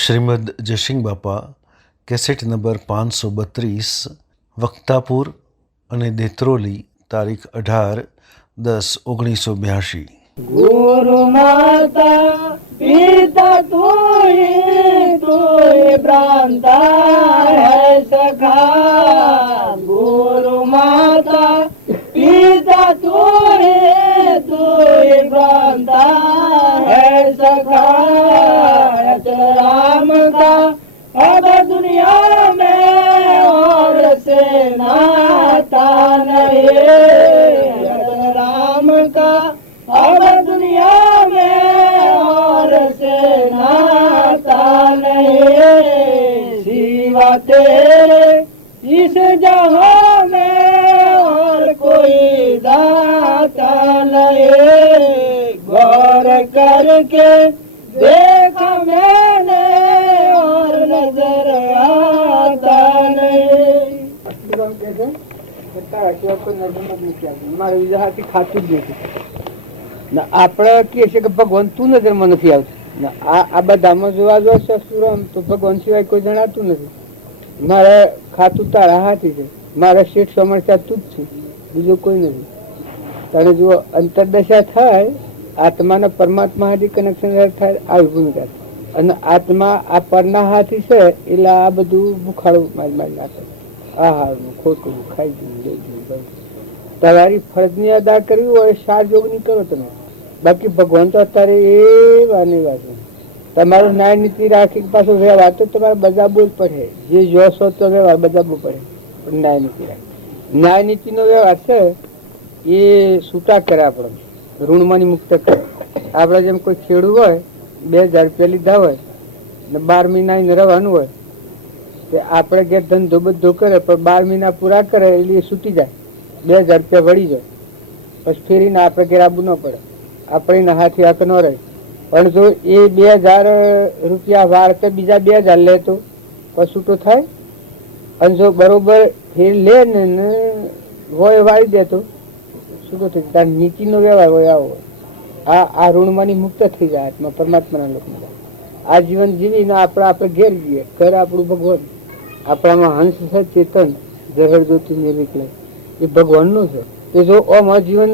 શ્રીમદ જયસિંહ બાપા cassette number 532 Vaktapur અને દેત્રોલી તારીખ 18-10-1982। गुरु माता पिता तू भ्रांता है सखा। गुरु माता पिता तू भ्रांता है सखा। राम का अब दुनिया में और से नाता नहीं। राम का अब दुनिया में और से नाता नहीं। सिवा तेरे इस जहां में और कोई दाता नहीं। गौर करके देखा मैंने और नजर आता नहीं। मारे विजय खातू જ નથી। આપણે કહે છે કે ભગવાન તું નજરમાં નથી આવતું। આ બધામાં જોવા જો સસુરામ તો ભગવાન સિવાય કોઈ જણાતું નથી। મારે ખાતું તારા હાથી છે, મારા શેઠ સમર્થા તું જ છે, બીજું કોઈ નથી। તારે જો અંતરદશા થાય, આત્માના પરમાત્મા હાથી કનેક્શન થાય, આવી ભૂમિકા અને આત્મા આ પરના હાથી છે એટલે આ બધું ભૂખાડું મારી નાખે। આહારનું ખોટું ખાઈ ગયું। તમારી ફરજની અદા કરવી હોય સાર જોગ ની કરો તમે, બાકી ભગવાન તો અત્યારે એવા ને એવા છે। તમારો ન્યાય નીતિ રાખી પાછો વ્યવહાર તો તમારે બજાવવો જ પડે। જે જોશો તો વ્યવહાર બજાવવો પડે, પણ ન્યાય નીતિ રાખે। ન્યાય નીતિ નો વ્યવહાર છે એ છૂટા કરે, આપણે ઋણમાંથી મુક્ત કરે। આપણે જેમ કોઈ ખેડૂત હોય 2000 રૂપિયા લીધા હોય ને 12 મહિના રહેવાનું હોય, તે આપણે ઘેર ધંધો બધો કરે પણ 12 મહિના પૂરા કરે એટલે છૂટી જાય, 2000 રૂપિયા વળી જાય, પછી ફેરીને આપણે ઘેર આવવું ન પડે, આપણે એના હાથી હાથ ન રહે। પણ જો એ 2000 રૂપિયા વાર તો બીજા 2000 લે તો પછી છૂટો થાય। અને જો બરોબર ફેર લે ને હોય વાળી દે તો છૂટો થઈ જાય। નીતિનો વ્યવહાર હોય આવો, આ ઋણમાંથી મુક્ત થઈ જાય આત્મા પરમાત્માના લોકમાં। આ જીવન જીવીને આપણે ઘેર જઈએ, ઘર આપણું ભગવાન। આપણામાં હંસ છે ચેતન, જહર જ્યોતિ નિર્વિકલ, એ ભગવાનનું છે। તો જો આમ જીવન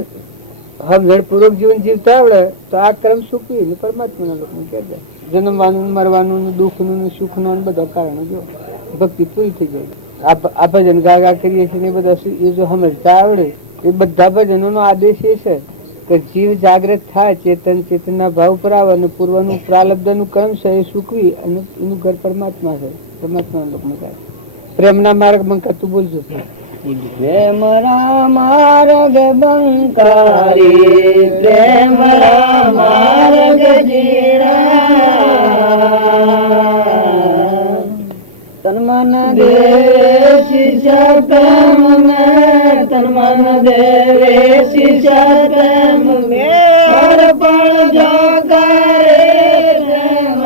સમજણપૂર્વક જીવન જીવતા આવડે તો આ ક્રમ સુખી પરમાત્માના લોકમાં ઘેર જાય। જન્મવાનું, મરવાનું, દુઃખનું, સુખનું બધા કારણો જો ભક્તિ પૂરી થઈ જાય। આ ભજન ગાગા કરીએ છીએ એ બધા એ જો સમજતા આવડે, એ બધા ભજનોનો આદેશ એ છે કે જીવ જાગ્રત થાય, ચેતનના ભાવ પર આવે અને પૂર્વનું પ્રાલબ્ધનું કર્મ છે એ સૂકવી અને એનું ઘર પરમાત્મા છે, પરમાત્મા લોકમાં જાય। પ્રેમના માર્ગમાં તું બોલજો। પ્રેમ માર્ગ બંકારી, પ્રેમ માર્ગ જીણા, તન મન દેવે શિષ્ય પ્રેમ મેં, તન મન દેવે શિષ્ય પ્રેમ મેં, અર્પણ જો કરે પ્રેમ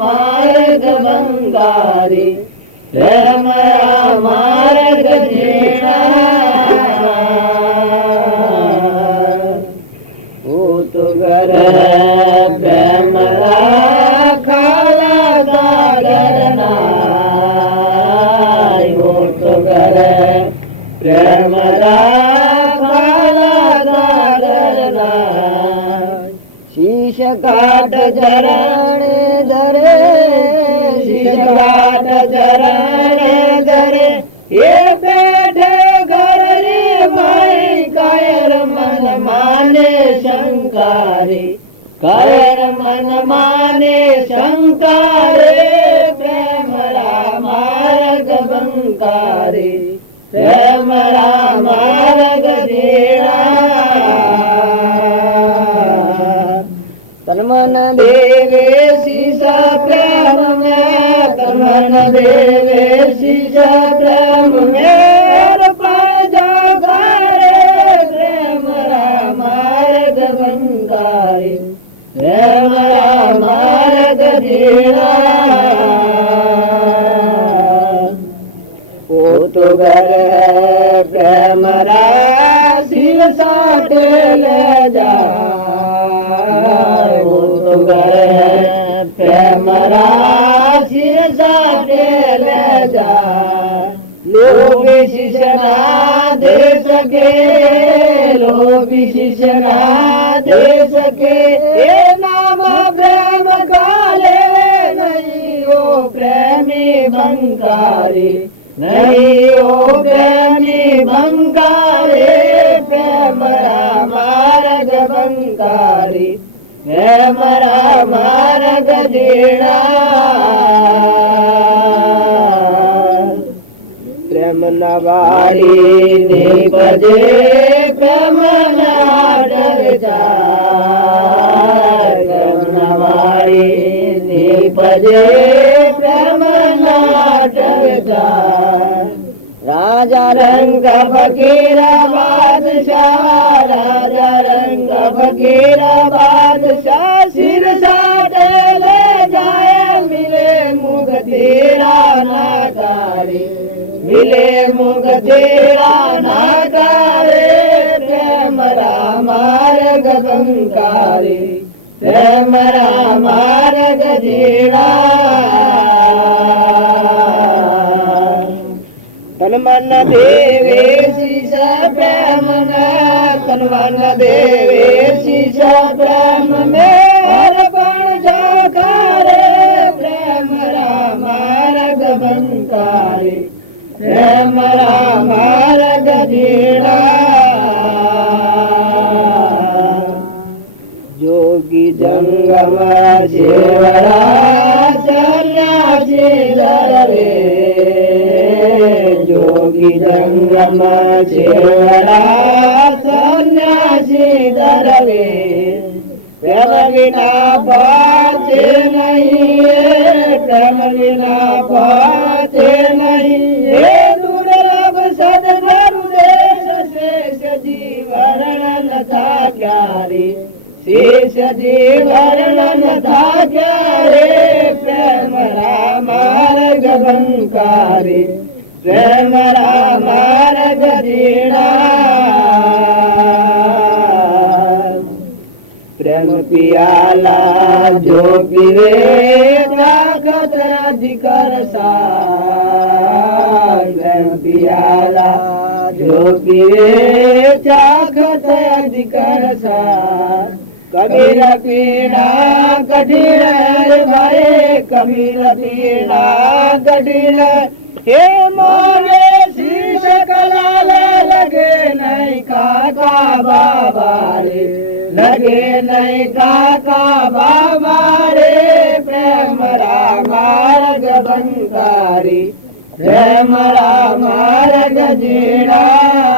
માર્ગ બંકારી, પ્રેમ માર્ગ જીણા। તો ઘર પ્રેમ ખાલા ગાગરના, તો ઘર પ્રેમ ખાલા ગાગરના। શીશ કાટ ચરણે ધરે, શીશ કાટ ચરણે ધરે, એ બેઠે ઘર રે ભાઈ કાયર મન માને શંકારે, કાયર મન માને શંકારે, પ્રેમ માર્ગ બંકારે, પ્રેમ માર્ગ જીણા। તન મન દેવે શીશા પ્રેમ મેં, તન મન દેવે શીશા પ્રેમ મેં, અર્પણ જો કરે પ્રેમ માર્ગ બંકારે, પ્રેમ માર્ગ જીણા। ઓ તો ઘર પ્રેમ શિવ સાટે લે જાય, ઓ તો ઘર પ્રેમ શિર સાથે લે જાય લોભી શિષ્ય ના દે શકે લોભી શિષ્ય ના દે શકે એ નામ પ્રેમ કાલે નહીં ઓ પ્રેમી બંકારી નહીં ઓ પ્રેમી બંકારી પ્રેમ માર્ગ બંકારી પ્રેમ માર્ગ જીણા પ્રેમ ના વાડી નીપજે પ્રેમ ના ડર જાય પ્રેમ ના વાડી નીપજે પ્રેમ ના ડર જાય રાજા રંગ ફકીર બાદશાહ રાજા રંગ ફકીર બાદશાહ સિર સાટે લે જાય મિલે મુગ તેરા નાકારી મિલે મુગ તેરા નાકારે પ્રેમ માર્ગ બંકારી પ્રેમ માર્ગ જીણા તન મન દેવે શીશ પ્રેમ તન મન દેવે શીશ પ્રેમ મેં અર્પણ જાકારે પ્રેમ માર્ગ બંકારી પ્રેમ માર્ગ જીણા જોગી જંગમ શેવડા સન્યાસી ધરવે જોગી જંગમ શેવડા સન્યાસી ધરવે પ્રેમ વિના પાતે નહીં પ્રેમ વિના પાતે નહીં હે દુર્લભ સદગુરુ દેશ શેષ જીવન થા ક્યારે શેષ જીવન થા ક્યારે પ્રેમ માર્ગ બંકારે પ્રેમ માર્ગ જીણા પ્રેમ પિયાલા જો પીવે તાકત અધિકાર સા પ્રેમ પિયાલા જો પીવે તાકત અધિકાર સા કબીર પીણા કઠિન ભાઈ કબીર પીણા કઠિન હે મોરે શીશ કલાલ લગે નહીં કાકા બાબા રે લગે નહીં કાકા બાબા રે પ્રેમ માર્ગ બંકારી પ્રેમ માર્ગ જીણા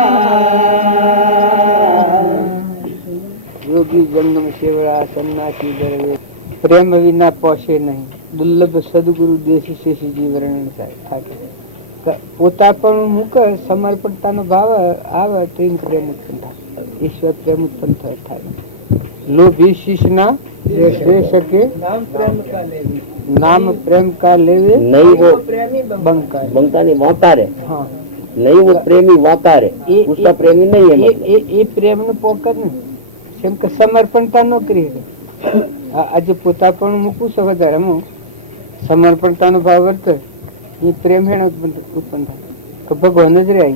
યોગી જંગમ શેવડા સન્નાસી ધરવે પ્રેમ વિના પોષે નહીં દુર્લભ સદગુરુ દેશી શેષી જીવરણ થાય પોતા પણ મૂક સમર્પણતાનો ભાવ આવે તો એને પ્રેમ ઉત્પન્ન થાય ઈશ્વર પ્રેમ ઉત્પન્ન થાય લોભી શીશ ના દે શકે નામ પ્રેમ કા લેવે નહીં वो બંકા बंका नहीं वाकारे હા नहीं वो प्रेमी वाकारे उसका प्रेमी नहीं है એ પ્રેમ નું પોકત ને કેમ કે સમર્પણતા ન કરી આજે પોતા પણ મૂકું છું વધારે હું સમર્પણતા નો ભાવ વર્તે એ પ્રેમ હેણ ઉત્પન્ન થાય કે ભગવાન જ રહે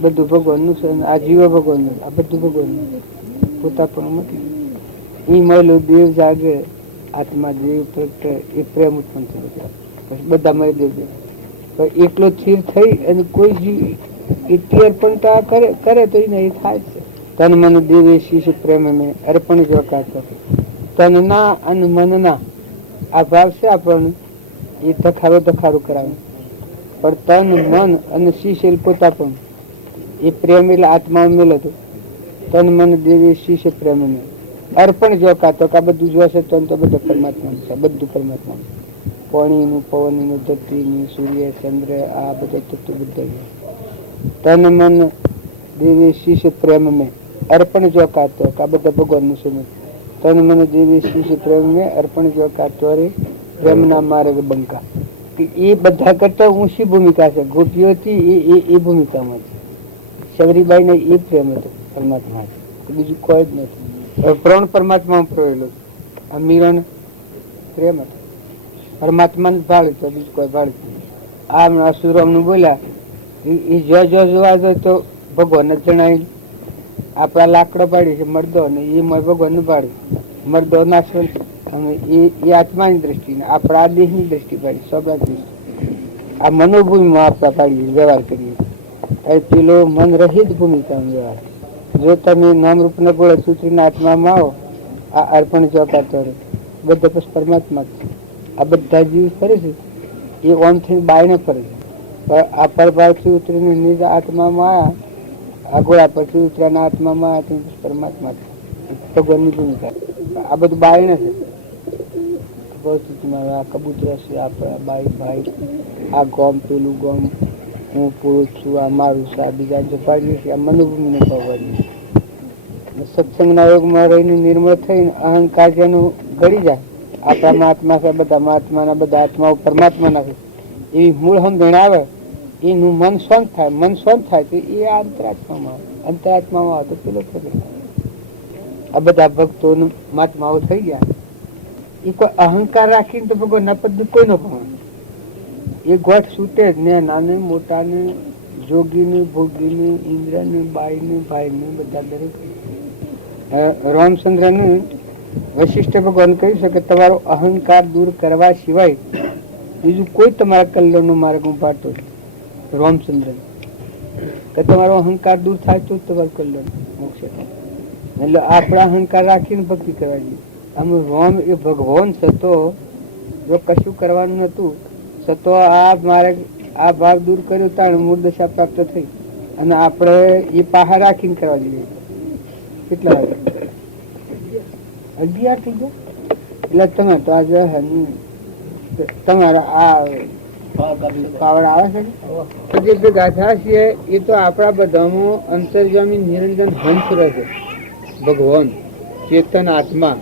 બધું ભગવાન નું છે આ જીવો ભગવાન નું આ બધું ભગવાન નું પોતા પણ મૂકી એ મળેલું દેવ જાગે આત્મા દેવ પ્રગટે એ પ્રેમ ઉત્પન્ન થઈ પછી બધા મળી દેવ તો એકલો સ્થિર થઈ અને કોઈ જીવ એટલી અર્પણતા કરે તો એને એ થાય છે તન મન દેવે શિશુ પ્રેમ મેં અર્પણ જો કાતો તન ના અને મન ના આ ભાવ છે આપણને એ દખારું કરાવે પણ તન મન અને શિશિલ પોતા પણ એ પ્રેમ એટલે આત્મા મેલ હતું તન મન દેવે શિષ્ય પ્રેમ મેં અર્પણ જો કાતો કે આ બધું જોશે તો બધું પરમાત્મા છે બધું પરમાત્મા પાણીનું પવનનું ધરતીનું સૂર્ય ચંદ્ર આ બધા તત્વ બધા તન મન દેવે શિષ્ય પ્રેમ મેં અર્પણ જો કાતો કે આ બધા ભગવાનનું સમજ તન મન દેવે શિષ્ય પ્રેમ મેં અર્પણ જો કાતો રે પ્રેમના માર્ગ બંકા એ બધા કરતા ઊંચી ભૂમિકા છે ગોપીઓથી એ ભૂમિકામાં છે શબરીબાઈ ને એ પ્રેમ હતો પરમાત્મા છે બીજું કોઈ જ નથી પ્રણ પરમાત્મા પ્રવેલો આ મીરાને પ્રેમ હતો પરમાત્માને ભાળે તો બીજું કોઈ ભાળતું નહીં. આમ અસુરોનું બોલ્યા એ જો જોવા જાય તો ભગવાન જ જણાય. આપડા લાકડો પાડી છે મરદો ને એ ભગવાન ને પાડી મરદો નાશવંત અને એ આત્માની દ્રષ્ટિ ને આપણા દેહની દ્રષ્ટિ પાડી સ્વાભાવિક દ્રષ્ટિ. આ મનોભૂમિમાં આપડા પાડીએ વ્યવહાર કરીએ. પેલો મન રહિત ભૂમિકા વ્યવહાર. જો તમે નામરૂપ ના ગોળે સૂત્રીના આત્મામાં આવો, આ અર્પણ ચોકાતો રહે બધા પછી પરમાત્મા. આ બધા જીવ ફરે છે એ ઓમ થી બાયને ફરે છે. આ પરભાવથી ઉતરીને નિજ આત્મામાં આવ્યા, આ ગોળા પરથી ઉતરાના આત્મામાં આવ્યા પરમાત્મા ભગવાનની ભૂમિકા. આ બધું બાયને છે. આ કબૂતર છે, આપણા બાઈ ભાઈ, આ ગોમ પેલું ગોમ, હું પુરુષ છું, આ મારું છે, આ બીજા જપાડીએ છીએ. આ મનોભૂમિને પાવવાની સત્સંગના યોગમાં રહીને નિર્મળ થઈને અહંકાર જેનું ગળી જાય. આપણા આત્મા છે, બધા આત્માના બધા આત્માઓ પરમાત્મા નાખે એવી મૂળ સમજણ આવે. એનું મન શાંત થાય. મન શાંત થાય તો એ અંતરાત્મામાં આવે. અંતરાત્મામાં આવે તો પેલો ફરે. આ બધા ભક્તો મહાત્માઓ થઈ ગયા. એ કોઈ અહંકાર રાખીને તો ભગવાનના પદ કોઈ ન ભણવાનું. એ ગોઠ છૂટે જ ને નાને મોટા ને જોગી ને ભોગી ને ઇન્દ્ર ને બાઈ ને ભાઈ ને બધા દરેક. રામચંદ્ર ને વશિષ્ઠ ભગવાન કહી શકે તમારો અહંકાર દૂર કરવા સિવાય બીજું કોઈ તમારા કલ્યાણ નો માર્ગ હું પાડતો રામચંદ્ર કે તમારો અહંકાર દૂર થાય તો જ તમારું કલ્યાણ મોક્ષ થાય. એટલે આપણા અહંકાર રાખીને ભક્તિ કરવા જોઈએ. આમ રામ એ ભગવાન થતો જો કશું કરવાનું નતું છતો આ મારે આ ભાવ દૂર કર્યો તાણ મૂળ દશા પ્રાપ્ત થઈ. અને આપણે એ પાહા રાખીને કરવા જોઈએ. કેટલા વાગે 11 થઈ ગયા. એટલે તમે તો આજે તમારા આ પાવર આવે છે જે ભેગા થયા છીએ એ તો આપણા બધામાં અંતર્જામી નિરંજન હંસ રહેશે. ભગવાન ચેતન આત્મા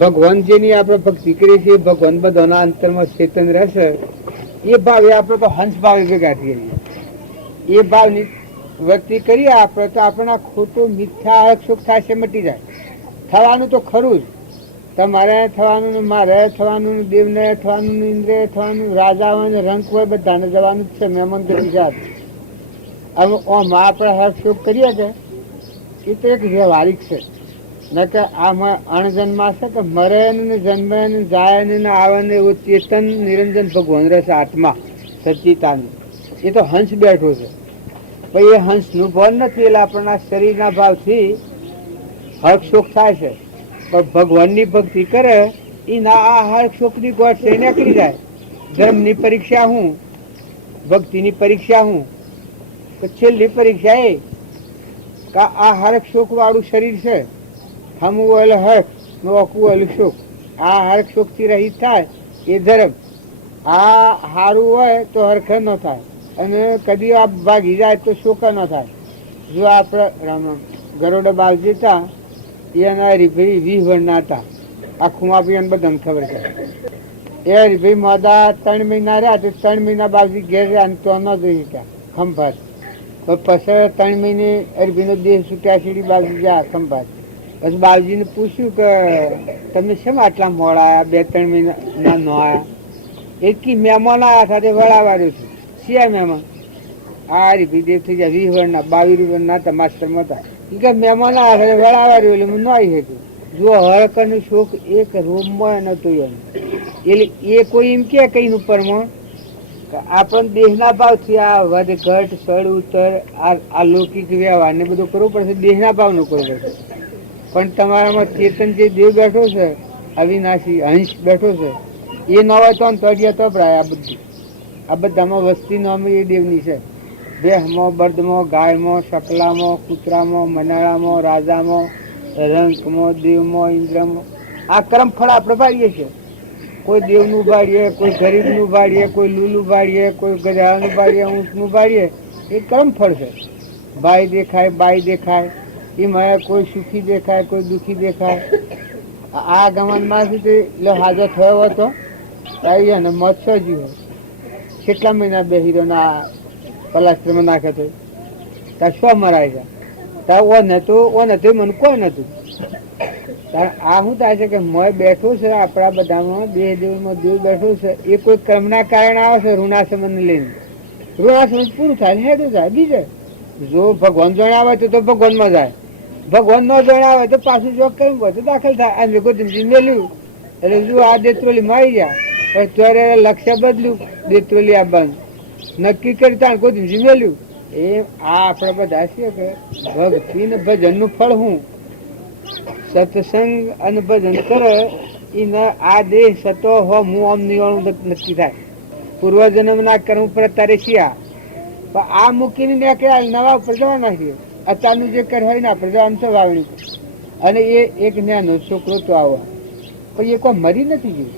ભગવાન જેની આપણે ભક્તિ કરીએ છીએ ભગવાન બધાના અંતરમાં ચેતન રહેશે. એ ભાવે આપણે તો હંસ ભાવે ભેગા થઈએ. એ ભાવની વ્યક્તિ કરીએ આપણે તો આપણા ખોટો મિથ્યા અક્ષોક થાય છે મટી જાય. થવાનું તો ખરું જ. તમારે થવાનું ને મારે થવાનું ને દેવને થવાનું ને ઇન્દ્રે થવાનું રાજા હોય ને રંક હોય બધાને જવાનું જ છે. મહેમાન કરી જાત આપણે હર્ષોક કરીએ કે એ તો એક વ્યવહારિક છે. ન કે આમાં અણજન્મા છે કે મરે ને જન્મે ને જાય ને આવે ને એવું ચેતન નિરંજન ભગવાન રહેશે. આત્મા સચિતાનું એ તો હંસ બેઠો છે. પણ એ હંસનું ભાન નથી. એટલે આપણા શરીરના ભાવથી હર્ષ શોક થાય છે. પણ ભગવાનની ભક્તિ કરે એ ના આ હર્ષ શોકની ગોઠ છે નીકળી જાય. ધર્મની પરીક્ષા હું, ભક્તિની પરીક્ષા હું, તો છેલ્લી પરીક્ષા એ કે આ હર્ષ શોક વાળું શરીર છે. હમું વહેલું હર્ષ ઓકવું વહેલું શોક. આ હર્ષ શોક થી રહિત થાય એ ધર્મ. આ સારું હોય તો હરખ ન થાય અને કદી આ ભાગી જાય તો શોક ન થાય. જો આપણે ગરોડા બાવજી હતા એના હરિભાઈ 20 વર્ષના હતા. આખું આપી બધાને ખબર છે. એ હરિભાઈ મોદા 3 મહિના રહ્યા તો 3 મહિના બાવજી ઘેર રહ્યા તો ન જોઈ શક્યા ખંભાત. પછી 3 મહિને હરિભાઈનો દેહ છૂટ્યા સીડી બાવજી ગયા ખંભાત. પછી બાવજીને પૂછ્યું કે તમે શેમ આટલા મોડા આવ્યા 2-3 મહિના ન આવ્યા? એટલી મહેમાન આવ્યા સાથે વળાવાર્યો છું. શિયા મહેમાન આ હરિભાઈ દેવ થઈ ગયા 20 વર્ષના 22 વર્ષના હતા માસ્ટરમાં હતા. કે મહેમાન આવ્યા સાથે વળાવાર્યો એટલે હું ન આવી શક્યું. જો હળકનો શોક એક રૂમમાં નતો એમ. એટલે એ કોઈ એમ કે કઈ ઉપરમાં આપણને દેહના ભાવથી આ વધ ઘટ સળ ઉતર આ લૌકિક વ્યવહાર ને બધું કરવું પડશે. દેહના ભાવ નું કરવું પડશે. પણ તમારામાં ચેતન જે દેવ બેઠો છે અવિનાશી હંસ બેઠો છે એ ન હોય તો તળિયા તપરાય. આ બધામાં વસ્તી નોમી એ દેવની છે. દેહમાં બર્દમાં ગાયમાં શકલામાં કૂતરામાં મનાળામાં રાજામાં રંકમાં દેવમાં ઇન્દ્રમાં આ કર્મ ફળ આપણે પાડીએ છીએ. કોઈ દેવનું બાળીએ, કોઈ ગરીબનું બાળીએ, કોઈ લૂલું બાળીએ, કોઈ ગધાનું બાળીએ, ઊંટનું બાળીએ. એ કર્મ ફળ છે. ભાઈ દેખાય બાઈ દેખાય એમાં કોઈ સુખી દેખાય કોઈ દુઃખી દેખાય. આ ગમનમાંથી હાજર થયો હતો અને મત્સ્યજી હોય કેટલા મહિના બેસી રહ્યો ના પલાસ્ત્રમાં નાખે તો ત્યાં શું મરાય છે ત્યાં ઓ નતું મને કોઈ નતું. આ શું થાય છે કે મોય બેઠું છે આપણા બધામાં દેહ દેવમાં દેવ બેઠું છે એ કોઈ કર્મના કારણે આવે છે ઋણાસમન લઈને ઋણાસમન પૂરું થાય ને હેડું જાય બીજે જો ભગવાન જણાવે તો ભગવાનમાં જાય ભગવાન ન જણાવે તો પાછું જો કેમ હોય તો દાખલ થાય આ ગોતમજી મેલ્યું એટલે જો આ દેત્રોલી મારી ગયા પણ ત્યારે લક્ષ્ય બદલ્યું દેત્રોલી આ બંધ નક્કી કરતા ગોતમજી મેલ્યું એ આ આપણા બધા છે કે ભક્તિ ને ભજન નું ફળ હું સત્સંગ અને ભજન કરે એને આ દેહ સતો હો હું આમ નિવાણું નક્કી થાય પૂર્વજન્મ ના કર્મ પર અત્યારે શિયા પણ આ મૂકીને નીકળ્યા નવા ઉપર જવાના છીએ અત્યારનું જે કર હોય ને આપણે જવાનું છે વાવણી અને એ એક નાનો છોકરો તો આવો પણ એ કોઈ મરી નથી ગયું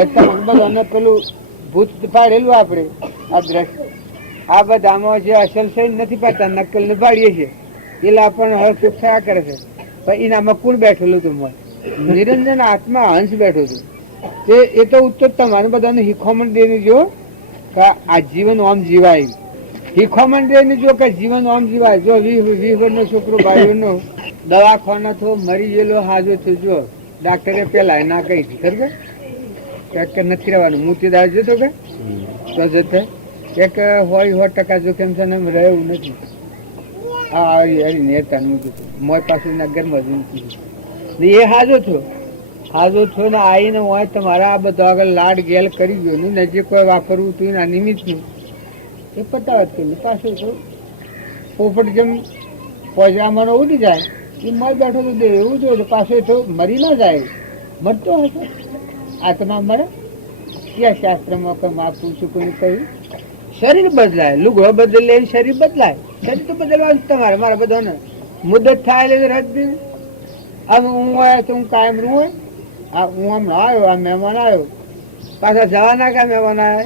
અત્યારે બધાને પેલું ભૂત પાડેલું આપણે આ દ્રશ્ય આ બધામાં જે અસલ છે નથી પાડતા નકલ ને પાડીએ છીએ એટલે આપણને હર સુખ થયા કરે છે પણ એનામાં કોણ બેઠેલું હતું નિરંજન આત્મા હંસ બેઠો હતું એ તો ઉત્તર તમારે બધાને હિખોમણ દઈને જો કે આ જીવન આમ જીવાય હિખોમણ દઈને જો કે જીવન આમ જીવાય જો 20 વર્ષનો છોકરો ભાઈઓનો દવાખાના થયો મરી ગયેલો હાજો થયો જો ડાક્ટરે પેલા ના કહી હતી ખબર કે નથી રહેવાનું મૂર્તિ દાળ જતો કે તો જતો એક હોય 100% જોખમ છે ને રહેવું નથી આ હરી નેતા મોય પાછું ના ઘરમાં જ એ હાજો થયો ને આવીને હોય તમારા આ બધો આગળ લાડ ગેલ કરી ગયો ને નજીક કોઈ વાપરવું હતું એના નિમિત્તનું એ પતાવત કરી પાછું તો પોપટ જેમ પોજરામાં ઉડી જાય એ મર બેઠો તો દે એવું જો પાછો તો મરી ના જાય મરતો હશે આત્મા મરે ક્યાં શાસ્ત્રમાં કોઈ માં પૂછું કોઈ કહ્યું શરીર બદલાય લુગડો બદલે શરીર બદલાય શરીર તો બદલવાનું તમારે મારા બધાને મુદત થાય એટલે રદ આમ હું હોય તો હું કાયમ રૂ હોય આ હું હમણાં આવ્યો આ મહેમાન આવ્યો પાછા જવાના કા મહેમાન આવે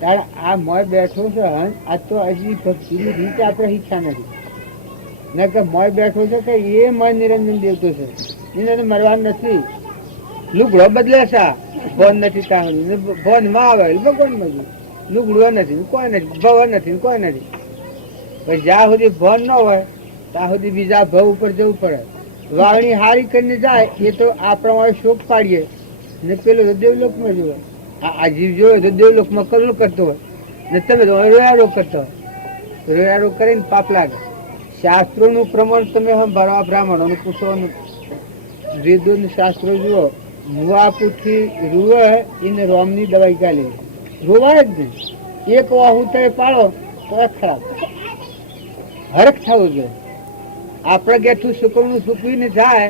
ત્યારે આ મોય બેઠો છે હંસ આ તો હજી ભક્તિની રીત આપણે ઈચ્છા નથી ને કે મોય બેઠો છે કે એ મય નિરંજન દેવતો છે એને તો મરવાનું નથી લુગડો બદલે છે ભોન નથી ત્યાં ભોન માં આવે ભગવાન માં લુગડું નથી કોઈ નથી ભવન નથી કોઈ નથી જ્યાં સુધી ભવન ન હોય ત્યાં સુધી બીજા ભવ ઉપર જવું પડે વાવણી હારી કરીને જાય એ તો આપણા શોક પાડીએ ને પેલો તો દેવલોકમાં જોવે આ જીવ જોયો તો દેવલોકમાં કરુણ કરતો હોય ને તમે તો રોયારો કરતો હોય રોયારો કરીને પાપ લાગે શાસ્ત્રોનું પ્રમાણ તમે સંભાળો આ બ્રાહ્મણોનું પૂછવાનું વેદોનું શાસ્ત્રો જુઓ મુવા પૂઠી રૂવે એને રોમની દવાઈ ગાલી રોવાય જ નહીં એક વાહુ તમે પાડો તો ખરાબ હરખ થવું જોઈએ આપણે ગેઠું સુકવણું સૂકવીને જાય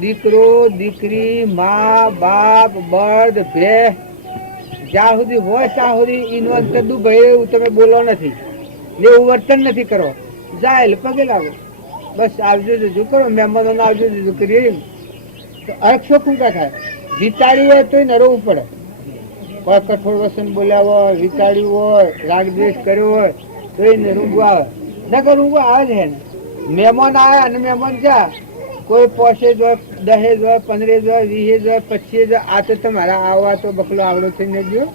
દીકરો દીકરી મા બાપ બળદ ભેંસ જ્યાં સુધી હોય ત્યાં સુધી એનું અંતર દુભાઈ એવું તમે બોલો નથી એવું વર્તન નથી કરો જાય એટલે પગે લાગો બસ આવજો જજો કરો મહેમાનોને આવજો જજો કરીએ તો હરખ શું કા થાય વિચાર્યું હોય તો નરવું પડે કોઈ કઠોળ વસન બોલ્યા હોય વિચાર્યું હોય રાગદ્વેષ કર્યો હોય તો એને રૂંગું આવે નકર રૂંગું આવે છે ને મહેમાન આવ્યા અને મહેમાન જા કોઈ પોસે જ હોય 10 હોય 15 હોય 20 હોય 25 હોય આ તો તમારા આવવા તો બકલો આવડો થઈને ગયો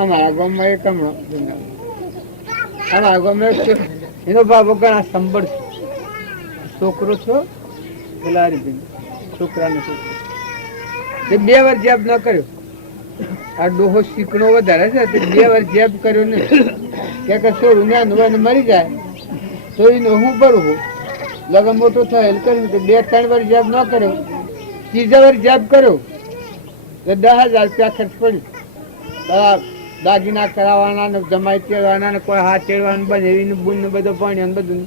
અમારા ગામમાં એક અમારા ગામમાં એનો બાબો ઘણા સંભળ છોકરો છો પેલા છોકરાનો છોકરો એ 2 વાર જેબ ન કર્યો આ ડોહો શીકણો વધારે છે તો 2 વાર જેબ કર્યો ને કે છોડું ને મરી જાય તો એને હું ભરવું લગન મોટો થયેલ કર્યું તો 2-3 વાર જેબ ન કર્યો 3જા વાર જેબ કર્યો તો 10,000 રૂપિયા ખર્ચ પડ્યું દાગીના કરાવવાના ને જમાઈ તેડવાના ને કોઈ હાથ તેડવાનું બને બુન ને બધો પાણી બધું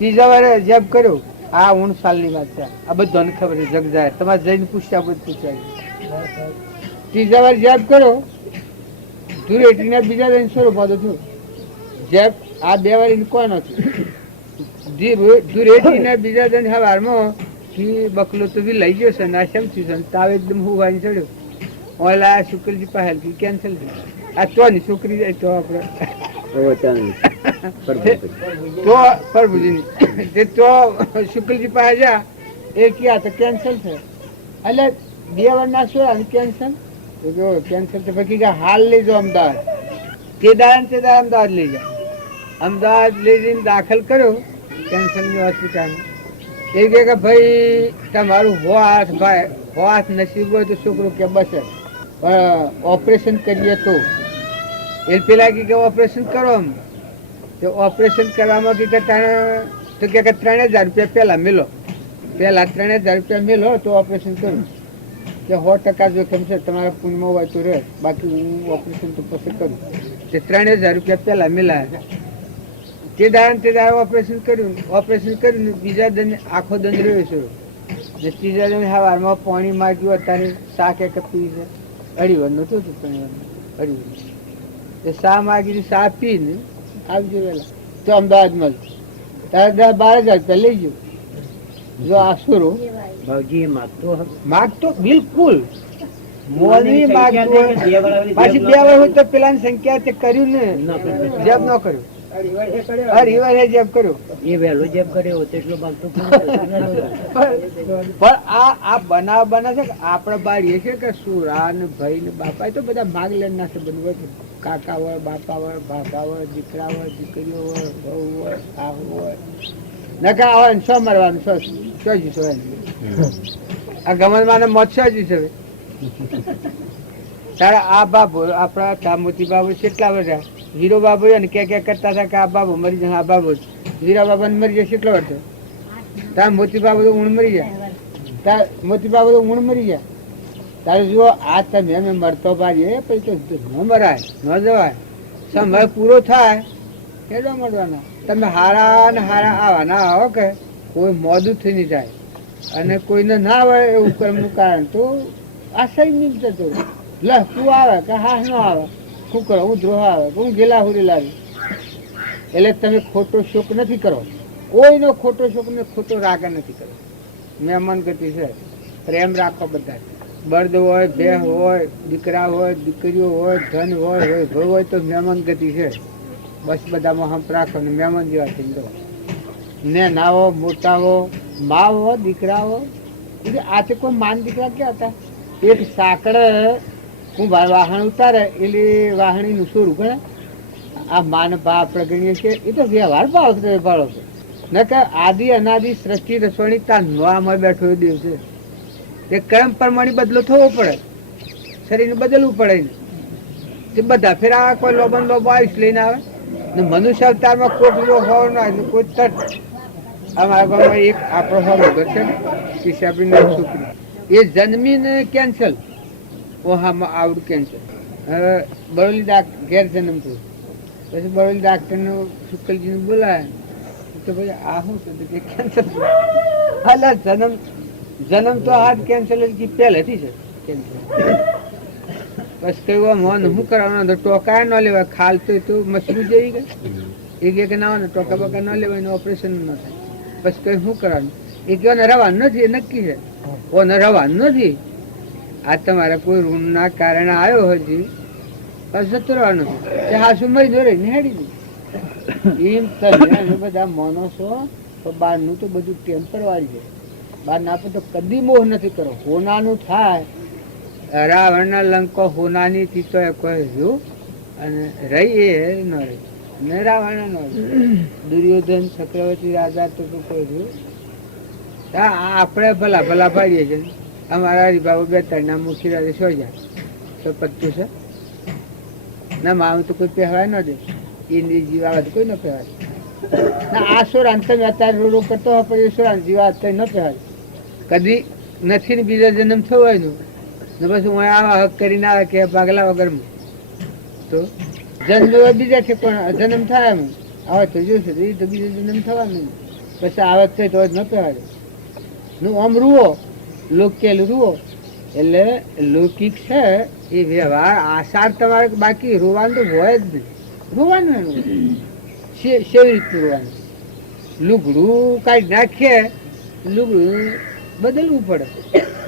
3જા વાર જેબ કર્યો આ 19 સાલની વાત છે આ બધાને ખબર છે જગ જાય તમારે જઈને પૂછ્યા બધું પૂછ્યા 3જા વાર જેબ કર્યો ધૂળેટીને બીજા જઈને સ્વરૂપ હતું જેબ આ 2 વાર કોઈ નથી ધૂળેટીને બીજા જઈને સવારમાં બકલો તો બી લઈ ગયો છે ને આ શમથી છે તાવ એકદમ હુવાની ચડ્યો ઓલા શુક્લજી પહેલ કેન્સલ થઈ આ ચોની છોકરી જાય તો આપણે તો પ્રભુજી તો શુક્લજી પાસે જા એ ક્યાં તો કેન્સલ છે એટલે 2 વાર ના શું કેન્સલ કેન્સલ તો પછી હાલ લઈ જાઓ અમદાવાદ તે દાડા અમદાવાદ લઈ જાઓ અમદાવાદ લઈ જઈને દાખલ કર્યો કેન્સરની હોસ્પિટલમાં એ કે ભાઈ તમારું હો હાથ નસીબ હોય તો છોકરું કે બસ પણ ઓપરેશન કરીએ તો એ પેલા કે ઓપરેશન કરો એમ તો ઓપરેશન કરવામાં કે 3,000 રૂપિયા પેલા મેલો, પેલા 3,000 રૂપિયા મેલો તો ઓપરેશન કરું કે 100% જોખમ છે તમારા પૂનમાં હોય તો રહે, બાકી હું ઓપરેશન તો પછી કરું. તે 3,000 રૂપિયા પેલા મેલાયા, તે દાડે ઓપરેશન કર્યું બીજા દંડ આખો દંડ રહ્યો છે ને ત્રીજા દંડ સવારમાં પાણી માંગ્યું, અત્યારે શાક એક પી છે 2.5 વાર નતું 3 વાર 2.5 વાર શા માગી શા પીને આવજો વેલા તો અમદાવાદમાં તારે 10-12 હજાર રૂપિયા લઈ ગયો. જો આસુરો ભાવજી માગતો બિલકુલ મોલની માગતો હોય, પાછી 2 વાર હોય તો પેલાની સંખ્યા તે કર્યું ને જેબ ન કર્યું, હરિવારે જેબ કર્યો એ વહેલો જેમ કર્યો તેટલો ભાગ તો પણ આ બનાવ બને છે કે આપડે બાળીએ છે કે સુરા ને ભાઈ ને બાપા એ તો બધા ભાગ લેન ના છે બધું હોય, કાકા હોય, બાપા હોય, ભાભા હોય, દીકરા હોય, દીકરીઓ હોય, બહુ હોય, આહુ હોય, નકા હોય ને શું મરવાનું શું જીશો આ ગમનમાં મોત શું જીશે. તારા આ બાબુ આપડા તામોતી બાબુ કેટલા બધા વીરો બાબુ ને કે કરતા હતા કે આ બાબુ મરી જાય, આ બાબુ વીરા બાબા ને મરી જાય કેટલો હતો, તાર મોતી બાબુ તો ઊણ મરી જાય, તાર મોતી બાબુ તો ઊણ મરી જાય. તારે જુઓ આ તમે અમે મરતો પાડીએ પછી તો ન મરાય ન જવાય, સમય પૂરો થાય કેટલો મળવાના. તમે હારા ને હારા આવવાના આવો કે કોઈ મોડું થઈ નહીં જાય અને કોઈને ના આવે એવું કર્મનું કારણ તો આશય નહીં જતો લે તું આવે કે હા ન આવે શું કરો હું દ્રોહ આવે હું ગેલા હુરી લાવી. એટલે તમે ખોટો શોક નથી કરો, કોઈનો ખોટો શોક ને ખોટો રાગ નથી કરો. મહેમાન ગતિ છે, પ્રેમ રાખો બધા, બળદ હોય, ભેહ હોય, દીકરા હોય, દીકરીઓ હોય, ધન હોય, વૈભવ હોય તો મહેમાન ગતિ છે. બસ બધામાં હંપ રાખો ને મહેમાન જેવા થઈ દો ને નાવો મોટાવો માવો દીકરાઓ. આ તે કોઈ માન દીકરા ક્યાં હતા, એક સાંકળ હું વાહણ ઉતારે એટલે વાહણીનું સોરું ગણે આ માન ભાવ આપણે ગણીએ છીએ એ તો વ્યવહાર ભાવ ભાળો છે ન કે આદિ અનાદિ સૃષ્ટિ રસોણી તાર નોવામાં બેઠો એ દેવ છે. એ કર્મ પ્રમાણે બદલો થવો પડે, શરીરને બદલવું પડે ને તે બધા ફેર આ કોઈ લોબન લોબો આયુષ લઈને આવે ને મનુષ્ય અવતારમાં કોઈ હોવ ના કોઈ તટ. અમારા ગામમાં એક આપણો હોવ વગર છે ને કિસાબીની છોકરી એ જન્મીને કેન્સલ ઓહામાં આવડું કેન્સર બરોલી ઘેર જન્મ થયો પછી બરોલી ડાક્ટરને શુક્લજીને બોલાય તો ભાઈ આ શું થયું કે કેન્સર હાલા જન્મ તો હાથ કેન્સર પહેલેથી છે કેન્સર. બસ કયું મોન શું કરવાનું ટોકા ન લેવાય, ખાલ તો મશરૂ જેવી ગઈ એ કે ના હોય ને ટોકા બકા ન લેવાય ઓપરેશન ન થાય. બસ કઈ શું કરવાનું એ કહેવા ને રવાનું નથી, એ નક્કી છે ઓ ને રવાનું નથી. આ તમારે કોઈ ઋણના કારણે આવ્યો હજી બસ જતો રહેવાનું છે હા શું મરી દો રહી હેડી એમ તમે બધા માનો છો તો બહારનું તો બધું ટેમ્પર વાળી છે. બહાર ના તો કદી મોહ નથી કરો, હોનાનું થાય. રાવણના લંકો હોનાની થી તો કોઈ રહ્યું અને રહી એ ન રહી ને રાવણ ન દુર્યોધન ચક્રવર્તી રાજા તો કોઈ રહ્યું. આપણે ભલા ભલા પાડીએ છીએ. અમારા હરિભાવ 2-3 ના મુખી રાજા સો જાય તો પત્તું છે ના મારું તો કોઈ પહેવાય ન દે, ઇન્દ્રિય જીવ આવે તો કોઈ ન પહેવાય ના. આ સોરાન તમે અત્યારે રોડો કરતો હોય પણ એ સોરાન જીવ અત્યારે ન પહેવાય કદી નથી ને બીજા જન્મ થયો હોય ને બસ હું આવા હક કરીને આવે કે ભાગલા વગરમાં તો જન્મ બીજા છે પણ જન્મ થાય એમ આવે તો જોશે એ તો બીજો જન્મ થવાનું પછી આવે તો જ ન પહેવાય નું આમ રૂવો લોકેલ રૂવો એટલે લૌકિક છે એ વ્યવહાર આસાર તમારે બાકી રોવાનું તો હોય જ નહીં. રોવાનું એનું સેવી રીતનું રોવાનું લુગડું કાઢી નાખીએ લુગડું બદલવું પડે.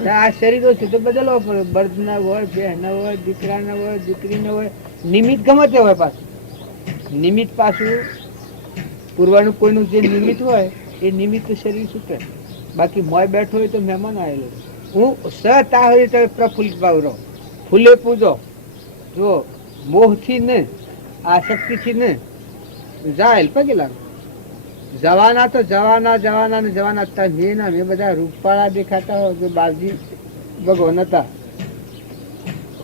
આ શરીરો છે તો બદલવો પડે, બળદના હોય, બહેના હોય, દીકરાના હોય, દીકરીના હોય, નિમિત્ત ગમે તે હોય. પાછું નિમિત્ત પાછું પૂર્વાનું કોઈનું જે નિમિત્ત હોય એ નિમિત્ત શરીર છૂટે. બાકી મોય બેઠો હોય તો મહેમાન આવેલો હું સતા હોય તો પ્રફુલ્લિત ભાવ રહો, ફૂલે પૂજો જો મોહથી ને આસક્તિથી ને જાય પગે લાગો જવાના તો જવાના જવાના ને જવાના. તમે ના મેં બધા રૂપાળા દેખાતા હોય જો બાપજી ભગવાન હતા.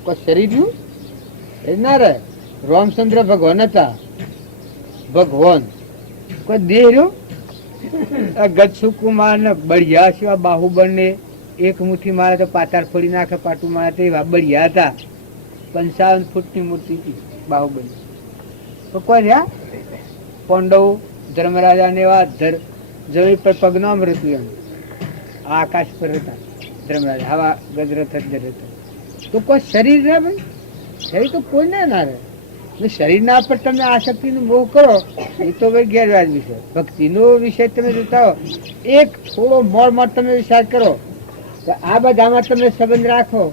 કોઈ શરીર નું એ ના રહે. રામચંદ્ર ભગવાન હતા. ભગવાન કોઈ દેહ રહ્યો. ગચ્છુ કુમાર ને બળિયા સિવા બાહુબળ ને એક મુઠ્ઠી મારે તો પાતાળ ફોડી નાખે, પાટું મારે તો એવા બળિયા હતા. 55 ફૂટની મૂર્તિ હતી બાહુબલી. તો કોઈ રહ્યા પાંડવ ધર્મરાજા ને એવા જમી પર પગનો મૃત્યુ એમ આકાશ પર હતા ધર્મરાજા. હવા ગજરથ જ હતા. તો કોઈ શરીર રહે ભાઈ? શરીર તો કોઈ ના રહે. શરીરના પર તમે આસક્તિનો મોહ કરો એ તો ભાઈ ગેરવાજબી છે. ભક્તિનો વિષય તમે જોતા હો, એક થોડો મોર તમે વિચાર કરો તો આ બધામાં તમે સંબંધ રાખો,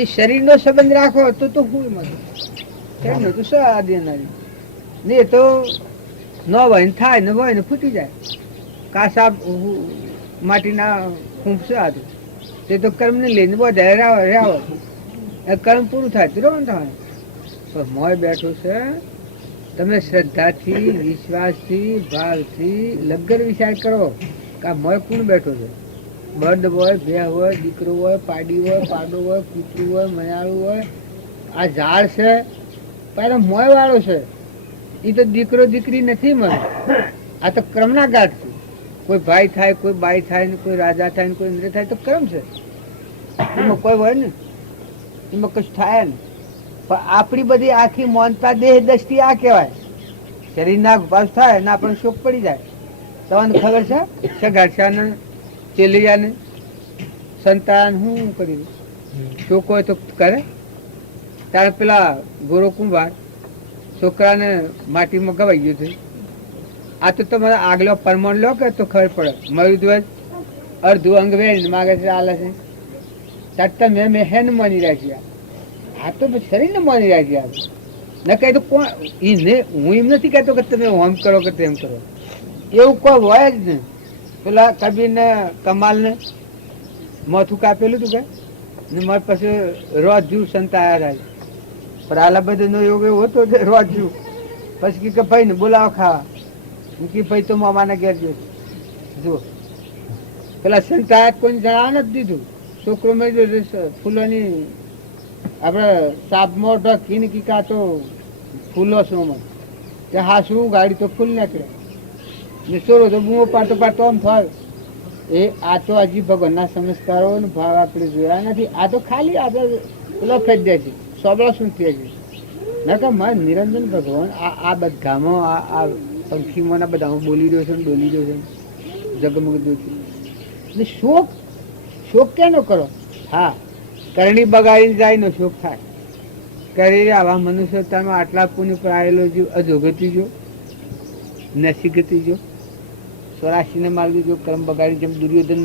એ શરીરનો સંબંધ રાખો તો હું એમાં તો શું આ દેનારી ને એ તો ન હોય ને થાય ને હોય ને ફૂટી જાય. કાસા માટીના ખૂંપ છે આ તે તો કર્મને લઈને બધા રહ્યા હોય, કર્મ પૂરું થાય તો રોવાનું થાય. પણ મોય બેઠું છે. તમે શ્રદ્ધાથી, વિશ્વાસથી, ભાવથી લગર વિચાર કરો કે આ મોય કોણ બેઠો છે? બળદ હોય, ભે હોય, દીકરો હોય, પાડી હોય, પાડો હોય, કૂતરું હોય, મયાળું હોય. આ ઝાડ છે પહેલા મોય વાળો છે. એ તો દીકરો દીકરી નથી મળે. આ તો ક્રમના ગાંઠ છે. કોઈ ભાઈ થાય, કોઈ બાઈ થાય ને કોઈ રાજા થાય ને કોઈ ઇન્દ્ર થાય તો ક્રમ છે. એમાં કોઈ હોય ને એમાં કશું થાય ને. પણ આપણી બધી આખી મોનતા દેહ દ્રષ્ટિ આ કહેવાય. શરીરના ભાવ થાય ને આપણને શોક પડી જાય. તમને ખબર છે સગાડશાને ચેલિયાને સંતાન શું કર્યું? શોક હોય તો કરે. ત્યારે પેલા ગોરો કુંભાર છોકરાને માટીમાં ગવાઈ ગયું હતું. આ તો તમારે આગલો પરમાણ લો કે તો ખબર પડે. મયુધ્વજ અડધું અંગ વેરીને માગે છે આલે છે. ત્યારે મેં હેન માની રાખ્યા. આ તો શરીર ને માની રાખ્યા. ન કહે તો કોણ એને હું એમ નથી કહેતો કે તમે હોમ કરો કે તેમ કરો. એવું કોઈ હોય જ નહીં. પેલા કબીર ને કમાલ ને માથું કાપેલું હતું કે મારી પાસે રોજ જીવ સંતાયા રહ્યા. પણ આલા બધો યોગ એવો હતો રોજ જીવ. પછી કે ભાઈ ને બોલાવો ખાવા. કે ભાઈ તો મામાના ઘેર ગયો જુઓ. પેલા સંતાયા કોઈ જણાવવા નથી દીધું. છોકરો મળી ફૂલોની આપડે સાપમાં ઢકીને કીકા તો ફૂલો શોમાં કે હા શું ગાડી તો ફૂલ નીકળે ને ચોરો તો બૂમો પાડતો પાડતો આમ થાય. એ આ તો હજી ભગવાનના સંસ્કારો ભાવ આપણે જોયા નથી. આ તો ખાલી આપણે લખાઈ જ દે છે. સોબળો શું થયા છે ના કે મારે નિરંજન ભગવાન આ બધામાં આ પંખીમાં બધામાં બોલી રહ્યો છે ને ડોલી રહ્યો છે જગમગ જોતી ને શોક શોક કેનો કરો? હા કરણી બગાડીને જાય નો શોક થાય. કરી આવા મનુષ્યતામાં આટલા પુણ્ય પ્રાયેલો જો અધોગતિ જો નસીગતિ જો 84 ને માર્ગ જો કર્મ બગાડી જેમ દુર્યોધન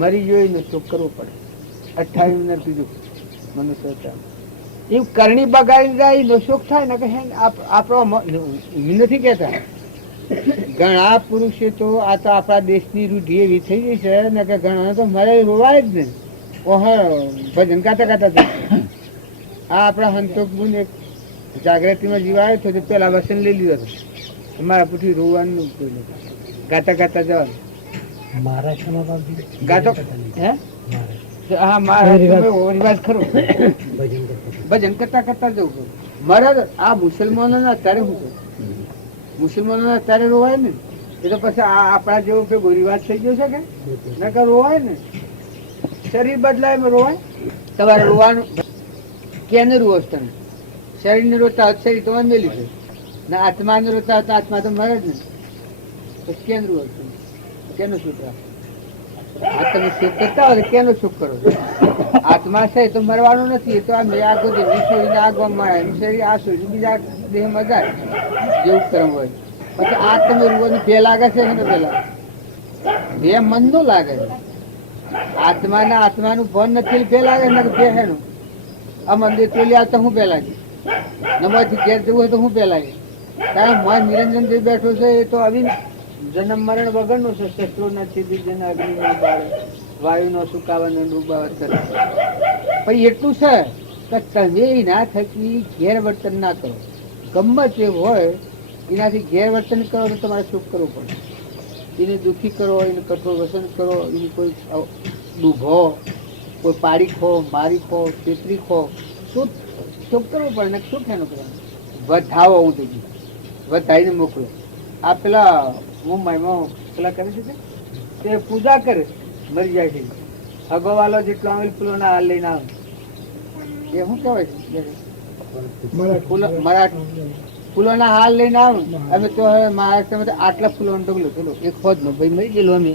મરી ગયો એનો શોક કરવો પડે. 28 ને પીધું મનુષ્યતા એવું કરણી બગાડીને જાય એનો શોક થાય ને કે આપણો નથી કહેતા. ઘણા પુરુષો તો આ તો આપણા દેશની રૂઢિ એવી થઈ ગઈ છે ને કે ઘણા તો મરે રોવાય જ ને. ભજન ગાતા ગાતા આ આપણા સંતોષ ગુણ એક જાગૃતિમાં જીવાયો હતો પેલા વસન લઈ લીધો હતો. મારા પૂઠી રોવાનું કોઈ નથી. ગાતા ગાતા જવાનું ગાતો હે હા મારા રિવાજ ખરો. ભજન કરતા કરતા જવું મારા. આ મુસલમાનો અત્યારે શું કરું? મુસલમાનો અત્યારે રોવાય ને એ તો પછી આપણા જેવો ભેગો રિવાજ થઈ ગયો છે કે નકર રોવાય ને. શરીર બદલાય એમાં રોવાય. તમારે રોવાનું કેને રોવો છો તમે? શરીરને રોતા હોય શરીર તમારે મેલી છે ને આત્માને રોતા હોય તો આત્મા તો મરે જ ને. તો કેમ રોવો છો? કેનો સુખ રાખો? આ તમે સુખ કરતા હોય કેનો સુખ કરો? આત્મા છે તો મરવાનું નથી. એ તો આ મેં આગો વિશ્વને આગવામાં શરીર આ શું બીજા દેહમાં જાય જેવું કર્મ હોય. પછી આ તમે રૂવાની ભે લાગે છે ને પેલા બે મન નો લાગે છે. આત્માનું ભન નથી ભે લાગે ને ભે હેનું આ મંદિર ચોલી આવતા હું ભે લાગે નમાંથી ઘેર જવું હોય તો હું ભે લાગે. કારણ મન નિરંજન જે બેઠો છે એ તો આવી જન્મ મરણ વગરનો છે. શસ્ત્રો નથી બીજના અગ્નિ બાળે વાયુનો સુકાવાનો ડૂબાવત કરે. પણ એટલું છે કે તમે ના થકી ઘેર વર્તન ના કરો. ગમત એવું હોય એનાથી ગેરવર્તન કરો તો તમારે સુખ કરવું પડે. એને દુઃખી કરો, એને કઠોર વસન કરો, એને કોઈ ડૂભો, કોઈ પાડી ખો, મારી ખો, છેતરી ખો, સુખ કરવું પડે ને સુખ એનું કરવાનું. વધાવો હું તો વધાઈને મોકલો. આ પેલા મુંબઈમાં પેલા કરે છે તે પૂજા કરે, મરી જાય છે. અગોવાલો જેટલો આવે ફૂલોના હાર લઈને આવે, એ શું કહેવાય છે? ફૂલોના હાર લઈને આવે. અમે તો હવે મહારાષ્ટ્રમાં આટલા ફૂલોનો ઢગલો ચલો એક ખોદ નો ભાઈ મરી ગયેલો. અમે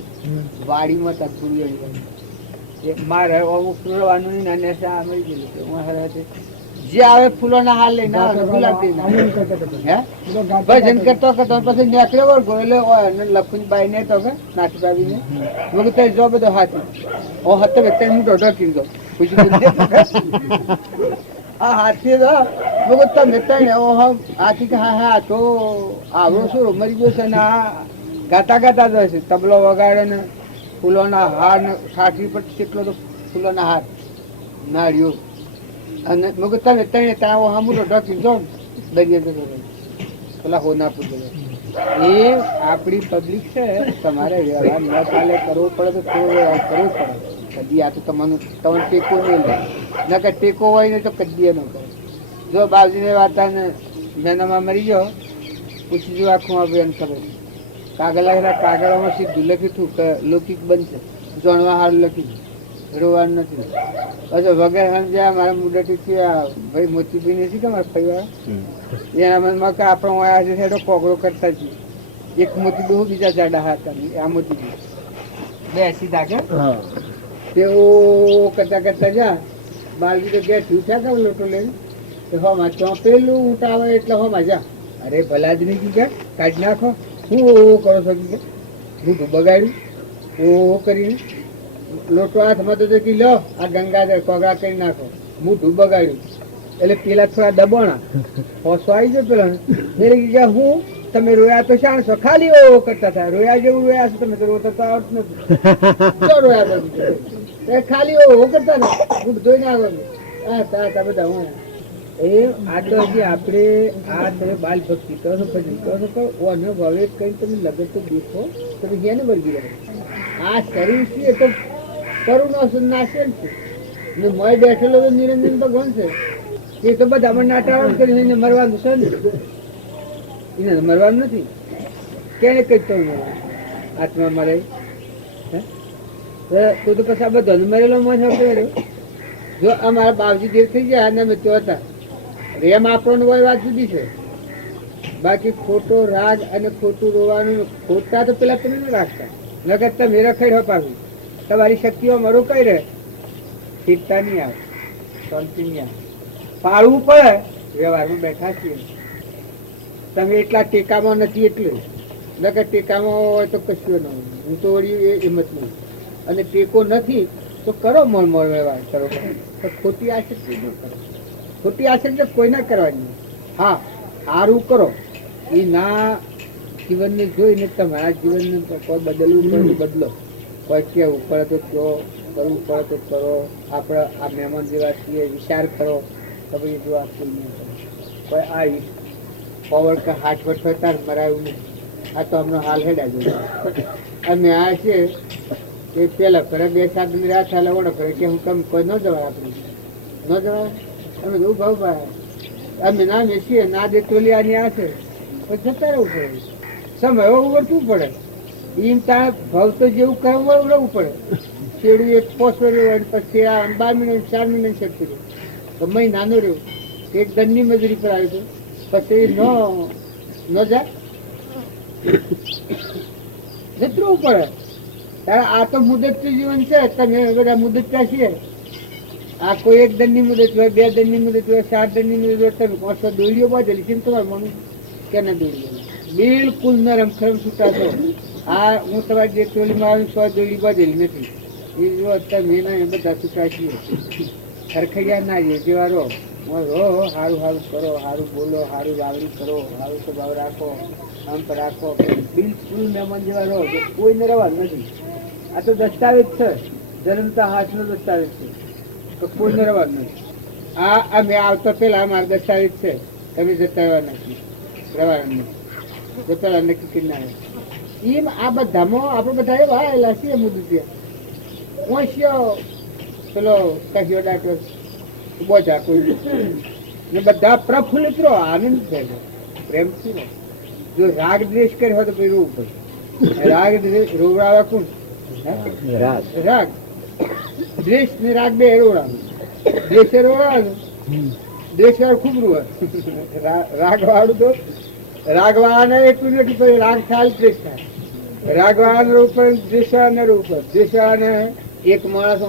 વાડીમાં હતા ફૂલ મારે ફૂલવાનું મરી ગયેલું. જે આવે ફૂલોના હાર લઈને આવે, ગુલાબ લઈને ભજન કરતો કરતો પછી નીકળ્યો એટલે લખુનબાઈ ને તો નાથી બાવીને મેં જો બધો હાથી ઓ હતો વ્યક્તિ હું દોઢો કીધો આ હાથી તમે હાથી કે હા હા તો આવડો શું મરી ગયો છે ને આ ગાતા ગાતા જાય છે, તબલો વગાડે ને ફૂલોના હાર ને 60% જેટલો તો ફૂલોના હાર નાળીઓ અને મગર તમે તને ત્યાં હમું ઢોકી જો દરિયા પેલા હોના પૂછે એ આપણી પબ્લિક છે. તમારે વ્યવહાર ન ચાલે કરવો પડે તો થોડો વ્યવહાર કરવો પડે. કદી આ તો તમને ટેકો નહીં લે ન કે ટેકો હોય ને તો કદી ન કરે. જો બાજુની વાર્તા ને જન્મમાં મરી ગયો પૂછી જો આખું અભિયાન કરે કાગળ કાગળોમાં સીધું લખ્યું હતું કે લૌકિક બનશે, જાણવા સારું લખ્યું, રોવાનું નથી. પછી વગર સમજ્યા મારા મુદતી થયા ભાઈ મોતીભાઈ નથી કે મારા પરિવાર એના મનમાં કે આપણે આવ્યા છે હેડો કોગળો કરતા છીએ. એક મોતી બહુ બીજા જાડા હતા આ મોતી બે સીધા કે તેઓ કરતા કરતા જા બાલજી તો ગયા ઠ્યું થયા કે લોટો લઈને હોમાં ચોપેલું ઉઠાવે એટલે હોમાં જા અરે ભલા જ નહીં કીધા કાઢી નાખો શું કરો છો કીધા મોઢું બગાડ્યું ઓ કરીને લોટો હાથમાં તો કી લો આ ગંગાધર કોગળા કરી નાખો મોઢું બગાડ્યું એટલે પેલા થોડા દબાણા હોસો આવી ગયો પેલા મેરે કીધા હું તમે રોયા તો શાણ છો ખાલી ઓ કરતા હતા રોયા જેવું રોયા છો તમે તો રોતા તો આવત નથી રોયા તો ખાલી ઓ કરતા ને મોઢું ધોઈ નાખો હા બધા હું એ આ તો હજી આપણે આ તમે બાલ ભક્તિ કરો છો ભજન કરો છો ઓને હવે કઈ તમે લગત તો દેખો તમે જેને વળગી રહો. આ શરીર છે એ તો કરું નાશે ને મોય બેઠેલો તો નિરંજન ભગવાન છે એ તો બધા મને નાટાવણ કરીને મરવાનું છે ને એને મરવાનું નથી. કેને કઈ તો આત્મા મરે તો પછી આ બધો મરેલો મોં રહ્યો. જો અમારા બાપજી દેવ થઈ ગયા અને અમે તો હતા રેમ આપણને હોય વાત જુદી છે. બાકી ખોટો રાગ અને ખોટું રોવાનું ખોટા તો પેલા તમે ન રાખતા નગર તમે રખાઈ રહો પાછું તમારી શક્તિઓ મરો કઈ રહે સ્થિરતા નહીં આવે, શાંતિ નહીં આવે. પાળવું પડે વ્યવહારમાં બેઠા છીએ તમે એટલા ટેકામાં નથી એટલું નગર ટેકામાં હોય તો કશું ન હોય. હું તો વળી એ હિંમત નહીં અને ટેકો નથી તો કરો મોલ વ્યવહાર કરો તો ખોટી આશક્તિ ન કરો. ખોટી આશક્તિ કોઈ ના કરવાની. હા સારું કરો એ ના જીવનને જોઈને તમારા જીવનને કોઈ બદલવું પડે બદલો, કોઈ કહેવું પડે તો કહો, કરવું પડે તો કરો. આપણે આ મહેમાન જેવા છીએ વિચાર કરો તો ભાઈ જો આ કોઈ નહીં કરે કોઈ આ પવર કે હાથ વટતા મરાયું નહીં. આ તો હમણાં હાલ હેડા જોઈએ અમે આ છે એ પેલા ફરે 2-7 દિન રાત ચાલે ઓળો ફરે કે હું કમ કોઈ ન જવાય આપણે ન જવાય અમે એવું ભાવ ભાઈ અમે ના બેસીએ ના દે તોલિયાની આ છે પછી જતા રહેવું પડે. સમય ઉવડતું પડે એમ ત્યાં ભાવ તો જેવું કરવું ઉડવું પડે. શેડું એક પોસવેલું હોય પછી 12 મિનિટ 4 મિનિટ શક્તિ રહ્યું તો મય નાનો રહ્યો એક દંડની મજૂરી પર આવ્યું હતું પછી ન જાય જતરવું પડે. ત્યારે આ તો મુદત જીવન છે તમે બધા મુદત છીએ. આ કોઈ એક દંડની મુદત હોય 2 દંડની મુદત હોય 7 દંડની મુદત હોય તમે 500 દોડીઓ બાંધેલી છે તમારે મમ્મી કેને દોડી બિલકુલ નરમ ખરમ છૂટા છો. આ હું તમારી જે ટોલીમાં આવી 100 દોડી બાંધેલી નથી એ જો તમે એના બધા છૂટા છીએ. ખરખડિયા ના રહીએ જેવા રહો સારું સારું કરો, સારું બોલો, સારું વાવડી કરો, સારું સ્વભાવ રાખો, અંત રાખો. બિલકુલ મહેમાન જેવા રહો કોઈને રહેવાનું નથી. આ તો દસ્તાવેજ છે, જન્મતા હાથનો દસ્તાવેજ છે તો કોઈને રહેવાનું નથી. આ મેં આવતા પેલા મારા દસ્તાવેજ છે તમે જતા રહેવા નથી રહેવાનું નથી. તો પેલા નક્કી કરી નાખે એમ આ બધામાં આપણે બધા એવા આવેલા છીએ મુદું ઓછ્યો પેલો કહેયો ડાક્ટર બોજા કોઈ ને બધા પ્રફુલ્લિત રહો, આનંદ થયેલો પ્રેમથી રહો. જો રાગ દ્વેષ કર્યો હોય તો કોઈ રોવું પડે. રાગ દ્વેષ રોવડાવે કોણ? રાગ. દ્વેષ ને રાગ બે રોવડાવે. દ્વેષે રોવડાવે, દ્વેષ વાળું ખૂબ રોવે. રાગ વાળું તો રાગ વાળાને એટલું નથી પછી રાગ થાય દ્વેષ થાય. રાગ વાળાને ઉપર દ્વેષ વાળાને ઉપર દ્વેષ વાળાને એક માણસ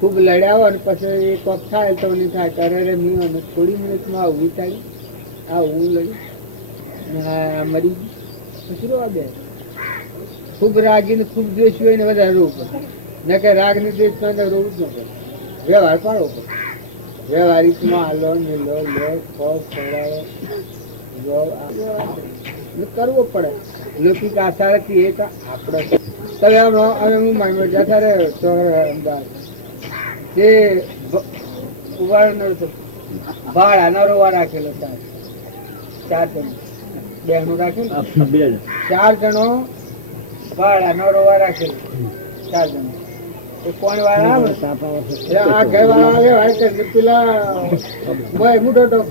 ખૂબ લડ્યા હોય ને પછી એક વખત થાય તો નહીં થાય ત્યારે મીઓ થોડી મિનિટમાં આવું થાય આ હું લડી હા મરી પછી રોવા બે. ખૂબ રાગીને ખૂબ દ્વેષ હોય ને વધારે રોવું પડે ન કે રાગ ને દ્વેષ રોવું જ ન પડે. વ્યવહાર પાડવો પડે. વ્યવહારિકમાં હાલો ને લો લે ખોફ ખવડાવે કરવો પડે. લૌકિક આશા હતી એ તો આપણે તમે અમે હું મારી જતા રહ્યો તો અમદાવાદ તે ઉવાળનો ભાડા રોવા રાખેલો ચાર જણ બહેનો રાખેલો 4 જણો ભાડા રોવા રાખેલો 4 જણો કોણ વાળા આવે આ ઘર વાળા આવે પેલા ભાઈ મોટો ટોક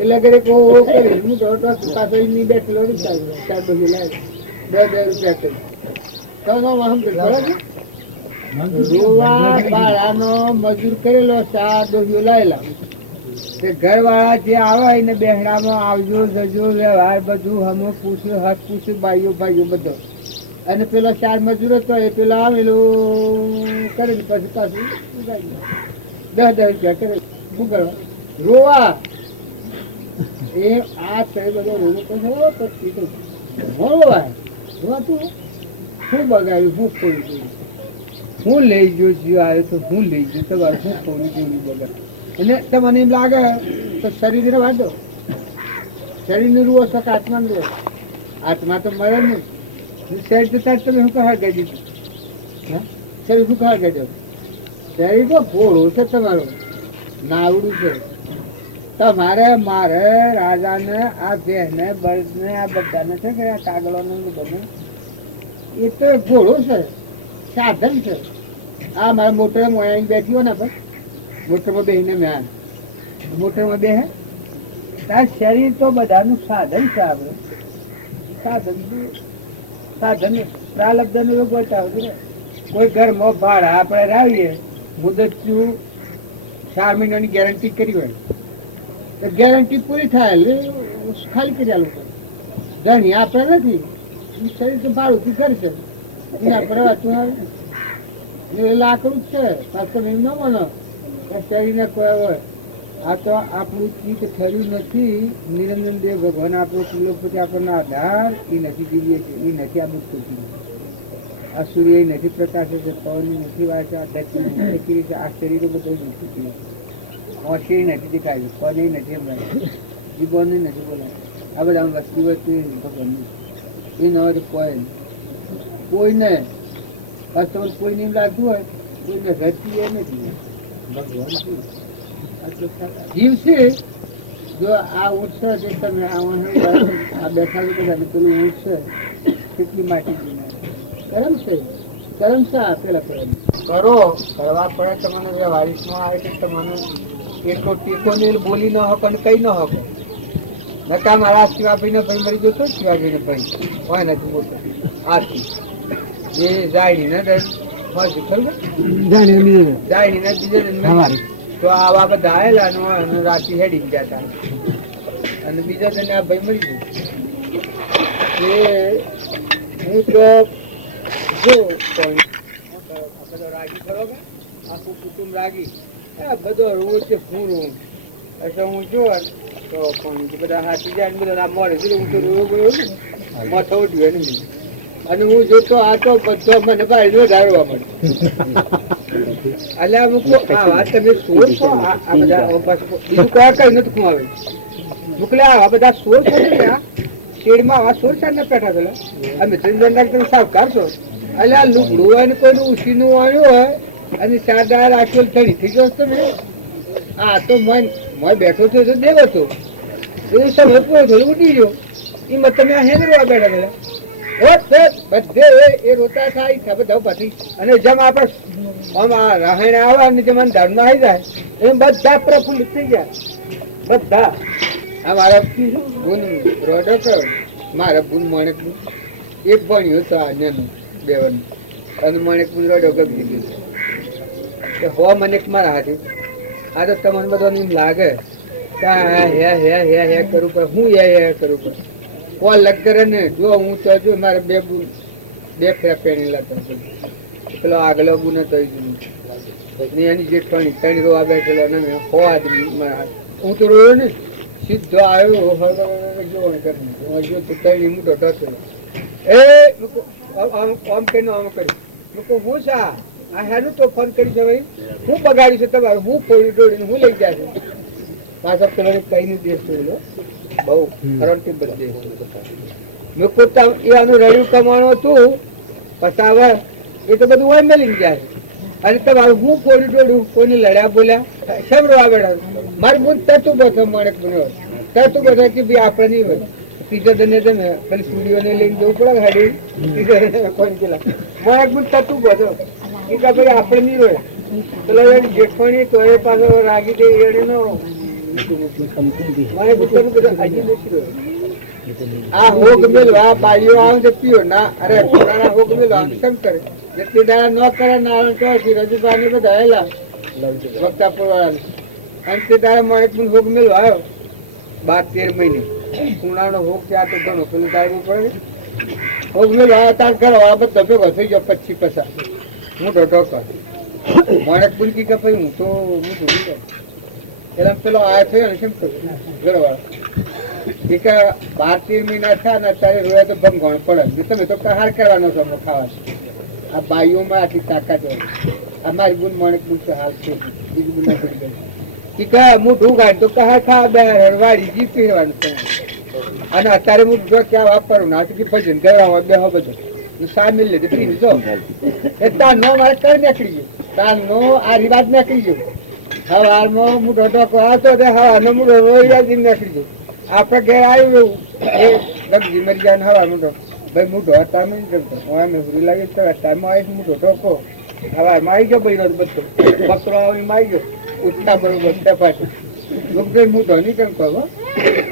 એટલે ઘરે કરી મોટો ટોક પાછો એમની બેઠેલો 4 બધી લાવી 2 રૂપિયા કરી રોવા બાળાનો મજૂર કરેલો 4 ડોહીઓ લાયેલા. ઘર વાળા જે આવે એને બેહડામાં આવજો જજો વ્યવહાર બધું હમો પૂછ્યું હાથ પૂછ્યું ભાઈઓ ભાઈઓ બધો અને પેલો 4 મજૂર હતો એ પેલો આવેલું કરે પછી પાછું 10 રૂપિયા કરે ભૂગળવા રોવા એ આ થઈ બધો રોવો પછી તો રોવા રોવાતું શું બગાડ્યું શું ખોયું હું લઈ ગયો છું આવે તો હું લઈ ગયો તમારે શું ખોયું જોયું બગાડ અને તમને એમ લાગે તો શરીરને વાંધો શરીરનું રૂવો શક આત્માનું રૂવો આત્મા તો મરે નહીં શરીર જતા તમે શું કહા ગઈ દીધું શરીર શું કહા ગઈ શરીર તો ઘોડો છે તમારો નાવડું છે તમારે મારે રાજાને આ બહેને બળદને આ બધાને છે કે આ કાગળોને બધું એ તો ઘોડો છે સાધન છે. આ મારા મોટરમાં અહીં બેઠી હોય ને પણ મોટરમાં બેહીને મેં મોટરમાં બેહે તાર શરીર તો બધાનું સાધન છે. આપણે સાધન પ્રાલબ્ધનું એવું બતાવતું ને કોઈ ઘરમાં ભાડા આપણે લાવીએ મુદત 4 મહિનાની ગેરંટી કરી હોય તો ગેરંટી પૂરી થાય ખાલી કરી આલું પડે. ધણી આપણે નથી શરીર તો ભાડુંથી કરશે એના પ્રવાતું આવે એ લાકડું જ છે પાછળ એમ ન માનો શરીરને કોઈ હોય આ તો આપણું ચિત્ત થયું નથી. નિરંજન દેવ ભગવાન આપણો કુલોપતિ આપણનો આધાર એ નથી જીવીએ છીએ એ નથી આ મુક્ત આ સૂર્ય નથી પ્રકાશે છે પવન નથી વાંચે આધ્યાત્મિક છે આ શરીરો બધું નથી હોશિયારી નથી દેખાયું પદ નથી હમણાં જીવન નથી બોલાય આ બધા વસ્તુ ભગવાનની એ ન હોય તો કોઈને કોઈને એમ લાગતું હોય કોઈને રચી એ નથી ભગવાન જીવ છે. જો આ ઊંટ છે તમે આ બેઠા બધા પેલું ઊંટ છે કેટલી માટી કરમ છે કરમ છે પેલા કરમ કરો કરવા પડે તમને વ્યવહારિકમાં આવે કે તમને એટલો ટેકો ને બોલી ન હકો અને કઈ ન હકો નકા મારા શિવાભાઈ ને ભાઈ મરી જતો શિવાભાઈ ને ભાઈ હોય નથી મોટો આથી એ જાયણી ને જાયણી ને બીજા તો આવા બધા આવેલા અને રાતે હેડી ગયા હતા અને બીજા જણે આ ભાઈ મરી ગયું. જો રાગી ખરો કે આખું કુટુંબ રાગી બધો રોજ છે હું રોવું એટલે હું જોવા તો બધા હાથી જાય બધા મળે હું તો રોયો માથા ઉઠ્યું એને અને હું જોતો આ તો બધો મને ભાઈ વધારવા મળે એટલે મૂકો આ વાત તમે સોર છો આ બધા બીજું કયા કઈ નથી ખુમાવે મોકલ્યા આ બધા સોર છો ને આ શેડમાં આવા સોર ચાર ને પેઠા પેલા અમે તમે સાફ કરશો એટલે આ લુકડું હોય ને કોઈનું ઉસીનું આવ્યું હોય અને 4 દાડા રાખેલ થડી થઈ ગયો તમે આ તો મેં બેઠો થયો તો દેવો હતો એ સમય પૂરો થયો ઉડી ગયો એમાં તમે આ હેંદરવા બેઠા બેઠા બધે એ રોતા થાય છે બધા પછી અને જેમ આપણે આમ આ રાહણ આવે અને જેમ ધર્મ આવી જાય એમ બધા પ્રફુલ્લિત થઈ ગયા બધા. આ મારા ગુણ રોડો કયો મારા ગુણ માણેક એક ભણ્યું તો આ નેનું બેવાનું અને માણેક ગુણ રોડો ગમી ગયું હો મને મારા હાથે. આ તો તમને બધાને એમ લાગે કે હે કરવું પડે હું હે કરવું પડે કોલ લગ કરે ને જો હું તો જો મારે બે ફેર પેણેલા પેલો આગલો ગુનો થઈ ગયો એની જેઠવાણી ત્રણ રોવા બેઠેલો ને હો આદમી હું તો રોયો ને સીધો આવ્યો ત્રણ મોટો ઢસેલો એ આમ કહીને આમ કર્યું લોકો હું સા આ હેનું તો ફોન કરી છે ભાઈ હું બગાડ્યું છે તમારું હું ફોડી દોડીને હું લઈ જાય છે પાછા પેલો કઈ નહીં દેશ બહુ કરંટી બધે મેં પોતા એ આનું રડ્યું કમાણું હતું પસાવે એ તો બધું હોય મેલી જાય અને તમારું હું ફોડી દોડ્યું કોઈને લડ્યા બોલ્યા શેમ રોવા બેઠા મારું બુદ્ધ તતું બધો મળે બન્યો તતું બધા કે ભાઈ આપણે નહીં હોય ત્રીજા દને છે ને પેલી સ્ટુડિયોને લઈને જવું પડે હાડી ત્રીજા કોણ પેલા મળે બુદ્ધ તતું બધો એ કે ભાઈ આપણે નહીં રોયા પેલા જેઠવાણી તો એ પાછો રાગી દે એને નો મને ગુસ્સાનું બધું હજી નથી રહ્યો. આ હોગ મેલવા બાઈઓ આવે પીઓ ના અરે પુરાણા હોગ મેલવા કેમ કરે જેટલી દાડા ન કરે નારાયણ ચોથી રજુબા ને બધા હેલા વક્તાપુર વાળા અને તે દાડા મળે પણ હોગ મેલવા આવ્યો 12-13 મહિને પુરાણો હોગ ત્યાં તો ઘણો પેલું દાડવું પડે હોગ મેલવા આવ્યો તાર ઘર વાળા બધા ભેગો થઈ ગયો 25-50 મોટો ઢોકો મળે પૂનકી કે ભાઈ હું તો હું ભૂલી ગયો એટલે પેલો આ થયો ને કેમ થયું ઘરવાળા એ કે 12-13 મહિના થયા ને અત્યારે રોયા તો ભંગણ પડે તમે તો કહાર કરવાનો છો અમને ખાવા આ બાઈઓમાં આટલી તાકાત હોય અમારી ગુણ માણેક ગુણ હાલ છે બીજું ગુણ પડી ગયું કે હું ઢૂ ગાડ તો કહાર ખા બે રડવાડી જી પીવાનું છે અને અત્યારે હું જો ક્યાં વાપરું ના કે ભજન કરવા બે હો બધું સામેલ લીધે પી જો એ તાર નો મારે કર નીકળી ગયું તાર નો આ રિવાજ નીકળી ગયો હવારમાં મોટો ઢોકો આવતો હવાનો મોટો રોઈ નીકળી ગયો આપણે ઘેર આવ્યું એવું એ લગજી મરી જાય હવા મોટો ભાઈ મોટો હતામાં અમે હુરી લાગી તો હતામાં આવી મોટો ઢોકો હવામાં આવી ગયો ભાઈ બધો બકરો આવીને આવી ગયો ઉઠતા બરોબર પાછું ભાઈ મોટો નહીં કેમ કહો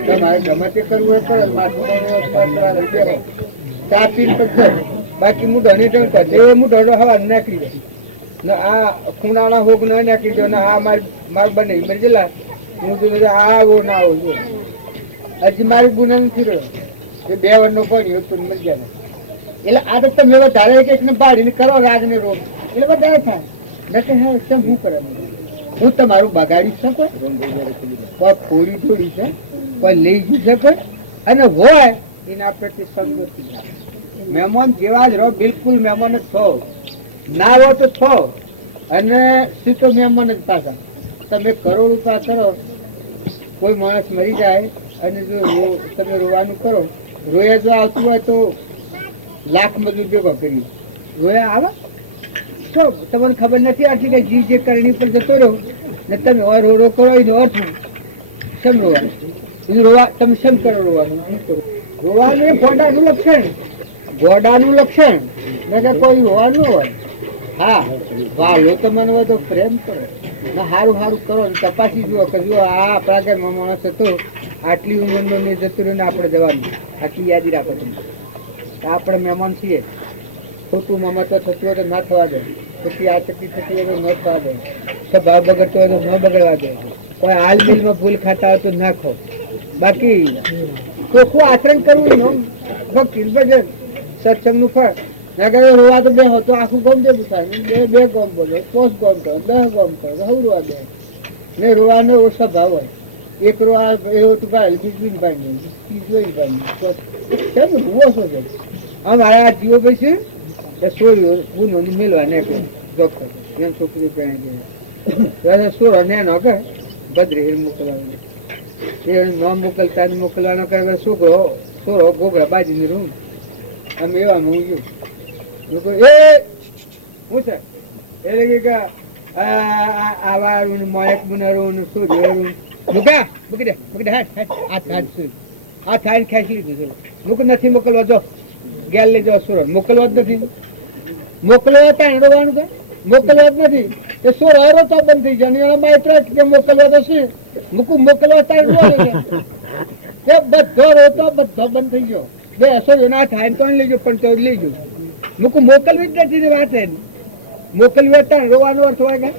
તમારે ગમે તે કરવું એ કરે માથું ચા પીને પછી બાકી મોટો નહીં કેમ કહે એ મોટો હવા નીકળી જાય ને આ ખૂણાના હોગ ન નાખી દો ને આ માર બને મરી ગયેલા હું તો આવો ના આવો જો હજી મારી ગુના નથી રહ્યો એ 2 વર્ષનો ભણ્યો તો મરી ગયા એટલે આ તો તમે વધારે એક ને પાડીને કરો રાગ ને રોગ એટલે વધારે થાય નથી હા કેમ શું કરે હું તમારું બગાડી શકો કોઈ ફોડી થોડી છે કોઈ લઈ જઈ શકે અને હોય એના પ્રત્યે સંગોતી મહેમાન જેવા જ રહો બિલકુલ મહેમાન જ છો ના હો તો છો અને સીધો મહેમાન જ પાછા તમે કરોડ રૂપિયા કરો કોઈ માણસ મરી જાય અને જો તમે રોવાનું કરો રોયા જો આવતું હોય તો લાખ મજૂર ભેગો કરી રોયા આવે તો તમને ખબર નથી આટલી કે જી જે કરણી પર જતો રહ્યો ને તમે રો કરો એનો અર્થ શેમ રોવાનું એનું રોવા તમે શેમ કરો રોવાનું શું કરો રોવાનું એ ગોડાનું લક્ષણ ને કે કોઈ રોવાનું હોય હા વાલો તો મને હોય તો પ્રેમ કરો ને સારું કરો ને તપાસી જુઓ કે જો આ આપણા ઘરમાં માણસ હતો આટલી ઉંમરનો ને જતું રહ્યું ને આપણે જવાનું આટલી યાદી રાખો તમે આપણે મહેમાન છીએ ખોટું મમત થતું હોય તો ના થવા દે પછી આ ચકલી થતી હોય તો ન થવા દે ભાવ બગડતો હોય તો ન બગડવા દે કોઈ હાલ મિલમાં ભૂલ ખાતા હોય તો ના ખાઓ બાકી ચોખ્ખું આચરણ કરવું ભક્તિ ભજન સત્સંગનું ફળ ના કરે રોવા તો બે હતો આખું ગમ દે પૂછાય બે ગમ બોલો 5 ગમ કરો 10 ગમ કરો હવે રોવા દે ને રોવાનો એવો સ્વભાવ હોય એક રોવા એવો તો ભાઈ બીજું ભાઈ રૂવો છો છે મારા આ જીવો ભાઈ છે એ સોળ્યો ગુનો મેળવા ને ચોખ્ખો એમ છોકરી પહેણી ગઈ સોળો નેનો કે ભદ્રે મોકલવાનો એ ન મોકલતા મોકલવાનો કરે છોકરો સોળો ગોગળા બાજીની રૂમ આમ એવામાં હું ગયું લોકો એ શું છે એટલે કે આવારું મોયક બનારું સૂર્યરું મૂકી દે આ થાય ખેંચી લીધું મૂક નથી મોકલવા જો ગેલ લઈ જાઓ સુરત મોકલવા જ નથી મોકલવા ત્યાં રોવાનું છે મોકલવા જ નથી એ સોર હરો તો બંધ થઈ જાય એના બાય કે મોકલવા તો શું મૂકું મોકલવા ત્યાં રોવાનું છે એ બધો રોતો બધો બંધ થઈ ગયો બે અસર ના થાય તો લઈ પણ તો લઈ જવું મૂકું મોકલવી જ નથી વાત છે મોકલવી ત્યાં રોવાનો અર્થ હોય કે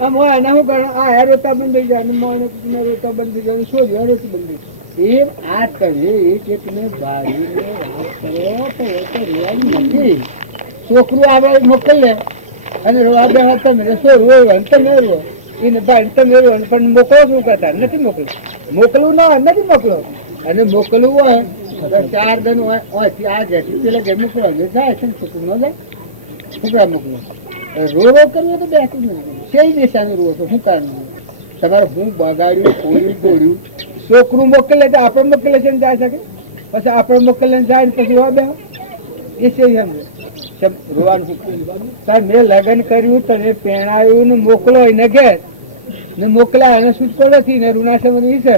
આમ હોય એના શું કરે આ હે રોતા બંધ થઈ જાય અને રોતા બંધ થઈ જાય શું રોતું બંધ થઈ જાય એમ આ કરે એકને ભાડીને વાત કરો તો રોવાની નથી છોકરું આવે મોકલે અને રોવા બે તમે શું રોવાનું તમે રો એને ભાઈ તમે રોવાનું પણ મોકલો શું કરતા નથી મોકલું ના નથી મોકલો અને મોકલવું હોય તો 4 દન હોય આ ઘેરથી પેલા ઘેર મોકલવા જાય છે ને છોકરું ન જાય છોકરા મોકલો રોવો કરવો તો બેઠું નથી সেই નિશાનું રોવો તો શું કારણ તમારે હું બગાડ્યું ખોયું દોડ્યું છોકરું મોકલે તો આપણે મોકલે છે ને જાય શકે પછી આપણે મોકલે જાય ને પછી રોવા બેહો એ છે એમ રોવાનું તાર મેં લગ્ન કર્યું તને પહેણાયું ને મોકલો એને ઘેર ને મોકલા એને છૂટકો નથી ને રૂણાસમ છે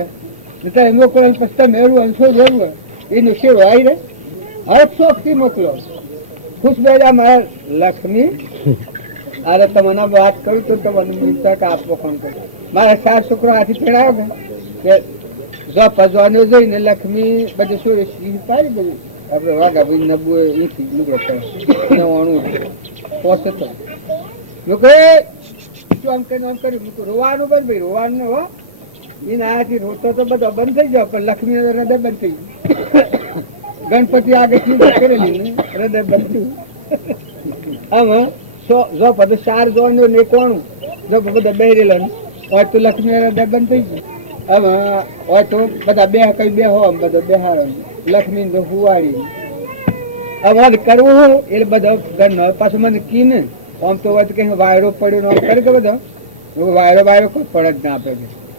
ને તારે મોકલો પછી તમે રોવાનું શું જરૂર એને શેરો આવી રહે હર શોખથી મોકલો ખુશ બેજા મારા લક્ષ્મી અરે તમને વાત કરું તો તમને મિલતા આપવો ફોન કરો મારા 7 છોકરો હાથી પહેણાયો કે જો પજવાનો જોઈને લક્ષ્મી બધું શું પાડી બધું આપણે વાઘા ભાઈ નબુ એથી લુગડો પડે વાણું પોસે તો મૂકે શું આમ કર્યું મૂકું રોવાનું બંધ ભાઈ રોવાનું ને હો એને આથી રોતો તો બધો બંધ થઈ ગયો પણ લક્ષ્મી હૃદય બંધ થઈ ગયું ગણપતિ આગળ કરેલી હૃદય બંધ થયું આમાં જો બધું 4 જોવાનું ને કોણું જો બધા બેરેલો હોય તો લક્ષ્મી હૃદય બંધ થઈ ગયું હવે હોય તો બધા બે કઈ બે હો બધો બેહારો લક્ષ્મી તો ફુવાડી હવે કરવું એટલે બધો ઘરનો પાછું મને કી ને આમ તો હોય તો કઈ વાયરો પડ્યો આમ કરે કે બધો વાયરો કોઈ પડે જ ના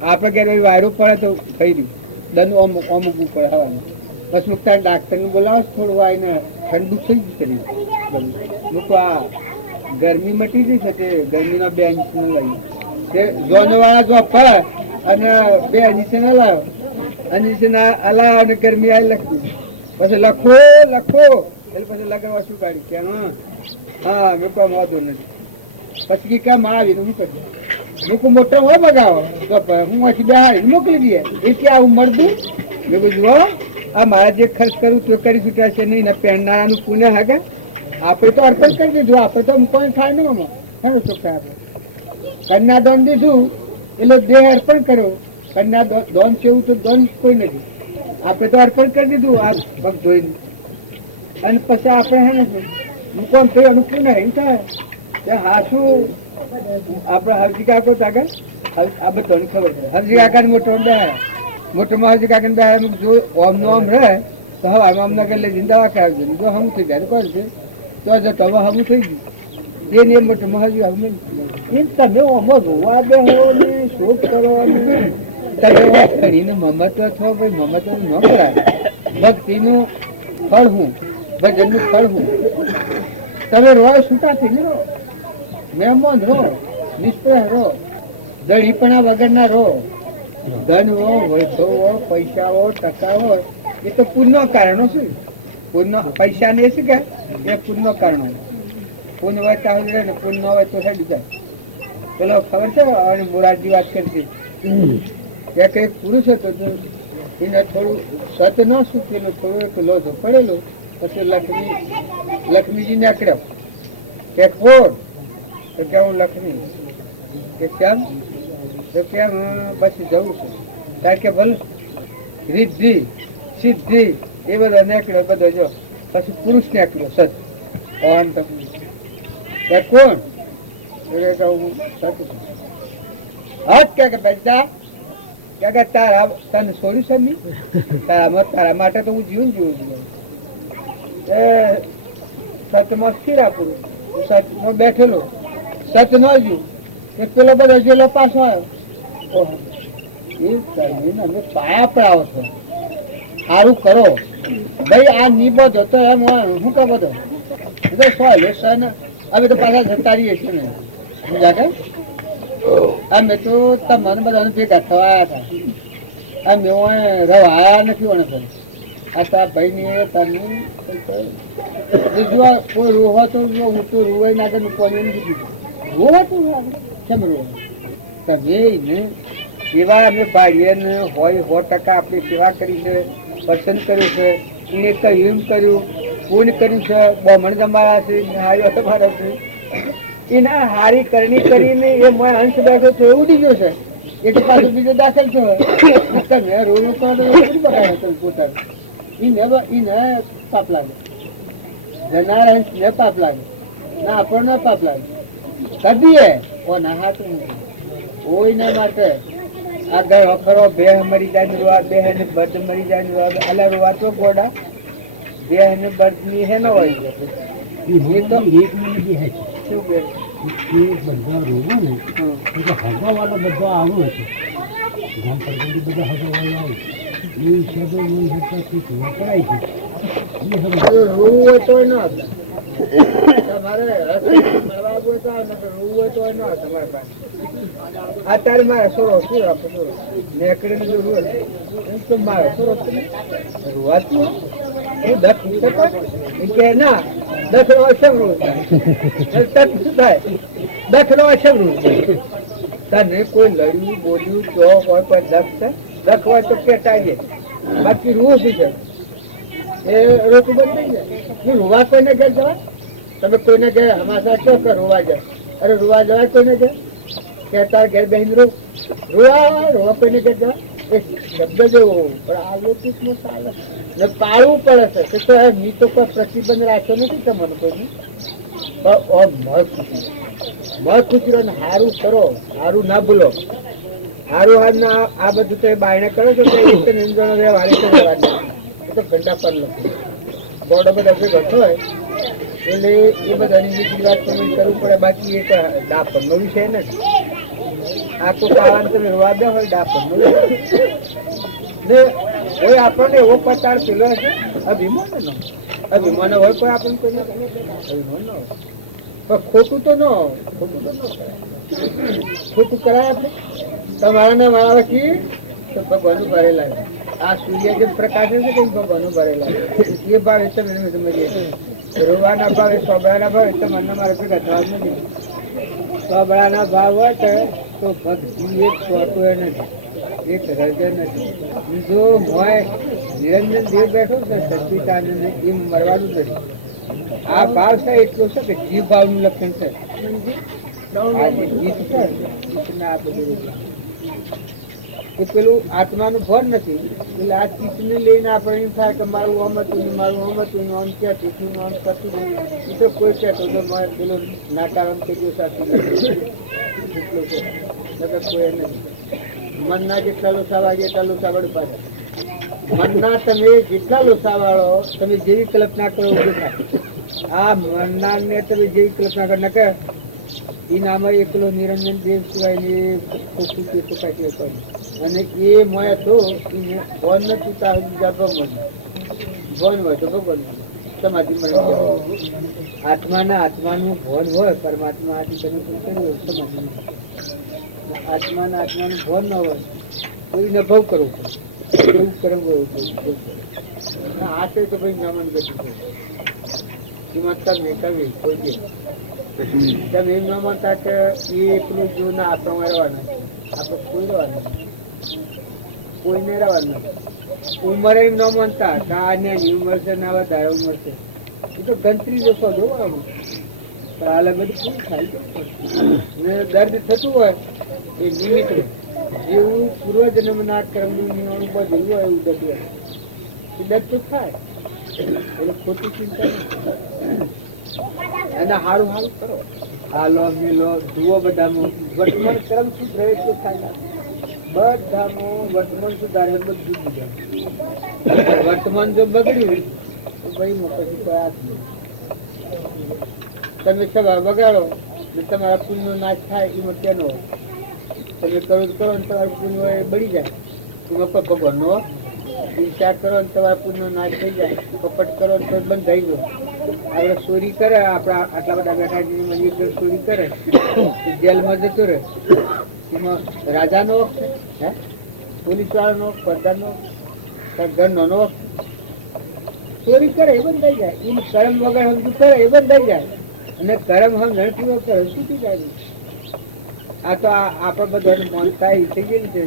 આપણે ક્યારે વાયરો પડે તો થઈ રહ્યું દનું અમુક પડે હવાનું બસ મુકતા ડાક્ટરને બોલાવો થોડું આવીને ઠંડુ થઈ ગયું શરીર મૂકો આ ગરમી મટી જઈ શકે ગરમીના 2 ઇંચ ન લઈ તે જોનવાળા જો પડે અને 2 ઇંચ ન લાવ્યો અને અલાવ અને ગરમી આવી લખી પછી લખો એટલે પછી લગાવવા શું કાઢી કે હા મૂકવા વાંધો નથી પછી કેમ આવી હું કરી મૂકું મોટો હોય બગાવો તો હું અહીંથી બેહાડી મોકલી દઈએ એ કે આવું મળતું મેં જુઓ આ મારા જે ખર્ચ કરું તો કરી છૂટ્યા છે નહીં ને પહેરનારાનું પુણ્ય હાગે આપણે તો અર્પણ કરી દીધું આપણે તો કોઈ થાય ને આમાં ઘણું ચોખ્ખા આપણે કન્યાદાન દીધું એટલે દેહ અર્પણ કર્યો કન્યાદાન છે એવું તો દાન કોઈ નથી આપણે તો અર્પણ કરી દીધું આ પગ ધોઈને અને પછી આપણે હે ને મૂકવાનું થયું અનુકૂળ નહીં થાય ત્યાં હાસું આપણે હરજી કાકો આગળ આ બધાની ખબર છે હરજી કાકાને મોટોમાં હરજી કાકાને બે જો ઓમનો ઓમ રહે તો હવે આમનગર લઈ જઈને દવા કરાવજો જો હમ થઈ જાય કોણ છે તો જતો હવે હમ થઈ ગયું એ મોટોમાં હજુ હવે એમ તમે ઓમો રોવા બે હો ને શોક કરો તમે કરીને મમત્વ છો ભાઈ મમત્વ ન કરાય ભક્તિનું ફળ હું ભજનનું ફળ હું તમે રોવા છૂટા થઈ રહો મહેમાન રહો નિષ્પ્રહ રહો જડીપણા વગરના રહો ધન હો વૈભવ હો પૈસા હો ટકા હોય એ તો પુણ્ય કારણો શું પુણ્ય પૈસા ને શું કે એ પુણ્ય કારણો પુણ્ય હોય ત્યાં રહે ને પુણ્ય હોય તો હેડી જાય પેલો ખબર છે અને મોરારજી વાત કરતી એક એક પુરુષ હતો એને થોડું સત ન સૂકેલું થોડું એક લોધો પડેલો પછી લક્ષ્મીજી ને આકડ્યો કે ખોર તો કે હું લક્ષ્મી કે કેમ તો કેમ બસ જવું છું કારણ કે ભલે રિદ્ધિ સિદ્ધિ એ બધો નીકળ્યો બધો જો પછી પુરુષ નીકળ્યો સત કોણ હું સત છું હટ કે બેટા કે તારા તને છોડ્યું છે નહીં તારા માટે તો હું જીવન જીવું છું એ સતમાં સ્થિરા પુરુષ સતમાં બેઠેલો સત ન જ્યું કે પેલો બધો જેલો પાછો આવ્યો એ કરીને અમે પાયા પડાવો છો સારું કરો ભાઈ આ નિબધ હતો એમ શું કે બધો હવે તો પાછા જતા રહીએ છીએ ને સમજા કે અમે તો તમને બધાને ભેગા થવાયા હતા. અમે રવાયા નથી ઓને ભાઈ. આ તો ભાઈ ને તમે બીજું કોઈ રોહો તો હું તો રોવાઈ ના કે કોને નથી કીધું. રોવા તો કેમ રોવા? તમે ને સેવા અમે ભાઈએ ને હોય 100% આપણી સેવા કરી છે, પસંદ કર્યું છે, એને કહ્યું એમ કર્યું, પૂન કર્યું છે, બ્રાહ્મણ તમારા છે, હારીઓ તમારા છે. એના હારી કરણી કરીને એ મોય અંશ બેઠો છે ઉડી ગયો છે. એક પાછું બીજો દાખલ થયો. તમે રોવું કરો તો બગાડે તમે પોતાનું. એને પાપ લાગે, જનાર અંશ ને પાપ લાગે, ના આપણને પાપ લાગે. કદીએ કોના હાથ કોઈના માટે આગળ વખરો બે મરી જાય ને રોવા, બે ને બર્દ મરી જાય ને રોવા. અલા રોવા તો ગોડા બે ને બર્દ ની હે ન હોય છે. એ તો શું કે બધા રોગો ને એટલે હગાવાળા બધા આવું છે. ગામ પરથી બધા હગાવાળા આવે એ હિસાબે વપરાય છે. રોવું હોય તો ન તમારે મળવા હોય તો રોવું હોય તો ન તમારે પાસે. અત્યારે મારે સોરો શું રાખો સોરો નેકડીને જો રોવે તો મારે સોરો રોવાતું હું કે ના દખલો અસમ રોજ શું થાય? દખલો અસમ રોજ તને કોઈ લડ્યું બોલ્યું જો હોય કોઈ દખ છે, દખ હોય તો કેટાઈએ, બાકી રૂ શું છે એ રોકું બંધ થઈ જાય. રોવા કોઈને ઘેર જવાય? તમે કોઈને ઘેર હમાસા કહો કે રોવા જાય? અરે રોવા જવાય કોઈને ઘેર? કહેતા ઘેર બહેન રોવા કોઈને ઘેર જવાય? એ શબ્દ જેવો પણ આ લોકમાં ચાલે ને પાળવું પડે છે. તો મી તો કોઈ પ્રતિબંધ રાખ્યો નથી તમારું કોઈનું. મત ખુશી સારું કરો, સારું ના ભૂલો. સારું હાર ના આ બધું તો બાયણે કરો છો તો નિંદણ વાળી તો ગંડા પર લખો બોર્ડો બધા જે ઘટો હોય એટલે એ બધાની બીજી વાત તમે કરવું પડે. બાકી એક ડાપરનો વિષય નથી. આખું પાવાનું તમે રવા દો હોય ડાપરનો ને કોઈ આપણને એવો પતાળ પેલો હશે અભિમાન અભિમાન હોય કોઈ આપણને કોઈ અભિમાન ન હોય. પણ ખોટું તો ન હોય, ખોટું કરાય આપણે. તમારા ને મારા વચ્ચે તો ભગવાનનું ભરેલા છે. આ સૂર્ય જે પ્રકાશ છે કે ભગવાનનું ભરેલા એ ભાવે તમે રોવાના ભાવે સોબળાના ભાવે તમને મારે ભેગા થવા નથી. સોબળાના ભાવ હોય તો ભક્તિ એક સોટો નથી, એક હૃદય નથી. જો હોય નિરંજન દેવ બેઠો છે સચિદાનંદ એમ મરવાનું નથી. આ ભાવ છે એટલો છે કે જીવ ભાવનું લક્ષણ છે. આ જે ગીત છે આ બધું એ પેલું આત્માનું ભાન નથી. એટલે આ ચિત્તને લઈને આપણે એમ થાય કે મારું આમ હતું ને મારું આમ હતું ને આમ ક્યાં ચીઠું આમ કરતું નહીં. એ તો કોઈ કહેતો તો પેલો નાટારામ થઈ ગયો સાચું એટલું છે કોઈ નથી. મનના જેટલા લોસાવા એટલા લોસાવાળું પાછા. મનના તમે જેટલા લોસાવાળો તમે જેવી કલ્પના કરો ઉભું થાય. આ મનના ને તમે જેવી કલ્પના કરો નકે એનામાં એકલો નિરંજન દેવ સિવાય ને ખોટું કે તો કાંઈ કોઈ. અને એ મોય તો એને ભોન નથી તાર બીજા ભગવાન ભોન હોય તો ભગવાન સમાધિ મળે. આત્માનું ભોન હોય પરમાત્મા આથી તમે શું કર્યું સમાધિ. આત્માનું ભોન ન હોય તો એને ભવ કરવું પડે. એવું કરવું હોય આ તો ભાઈ નામન ગતિ એમાં તમે કવિ કોઈ તમે એમ ન માનતા કે એ એકલું જો ના આપણે રહેવાના આપણે કોઈ રહેવાના કોઈને રહેવાનું ઉંમર એમ ન માનતા કે આ નાની ઉંમર છે ને આવા વધારે ઉંમર છે. એ તો ગણતરી જશો જોવાનું આ બધું પૂરું થાય ને દર્દ થતું હોય એ નિમિત્ત જેવું પૂર્વજન્મના કર્મનું નિવારણ બધું હોય એવું દર્દ હોય એ દર્દ તો થાય એટલે ખોટી ચિંતા નથી. એને સારું સારું કરો હાલો મિલો જુઓ બધામાં વર્તમાન કર્મ શુદ્ધ રહે એટલું થાય. બધામાં વર્તમાન સુધારે બધું સુધારે. વર્તમાન જો બગડ્યું તો ભાઈ પછી કોઈ હાથ નહીં. તમે સવાર બગાડો ને તમારા પુણ્યનો નાશ થાય એમાં કેનો હોય. તમે કરો કરો ને તમારું પુણ્ય હોય બળી જાય એમાં કોઈ ભગવાનનો હિંસા કરો ને તમારા પુણ્યનો નાશ થઈ જાય. કપટ કરો ને તો બંધ થઈ ગયો આપણે ચોરી કરે, આપડા આટલા બધા બેઠા છીએ, મંદિર પર ચોરી કરે, જેલમાં જતો રહે, એમાં રાજા નો વખત છે, પોલીસ વાળા નો, પ્રધાન નો, ઘર નો ચોરી કરે એ બંધાઈ જાય, એમ કરમ વગર સમજુ કરે એ બંધાઈ જાય, અને કરમ સમજણ પૂરો કરે છૂટી જાય. આ તો આપડે બધા માનતા એ થઈ ગયેલી છે,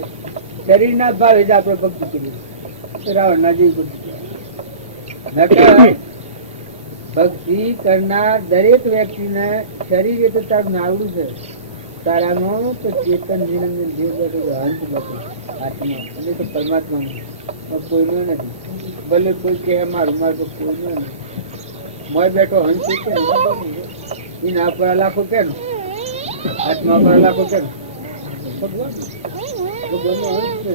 શરીર ના ભાવે જ આપડે ભક્તિ કરી, રાવણ ના જેવી ભક્તિ. ભક્તિ કરનાર દરેક વ્યક્તિને શરીર એ તો તારું નાવડું છે, તારાનો તો ચેતન નિરંજન દેવ અંત બધું આત્મા, એટલે તો પરમાત્મા કોઈનો નથી. ભલે કોઈ કહે મારું મારું તો કોઈનો નથી. મોય બેઠો હંસ છે એ ના પર લાખો કેમ, આત્મા પર લાખો કેમ, ભગવાન ભગવાનનો હંસ છે.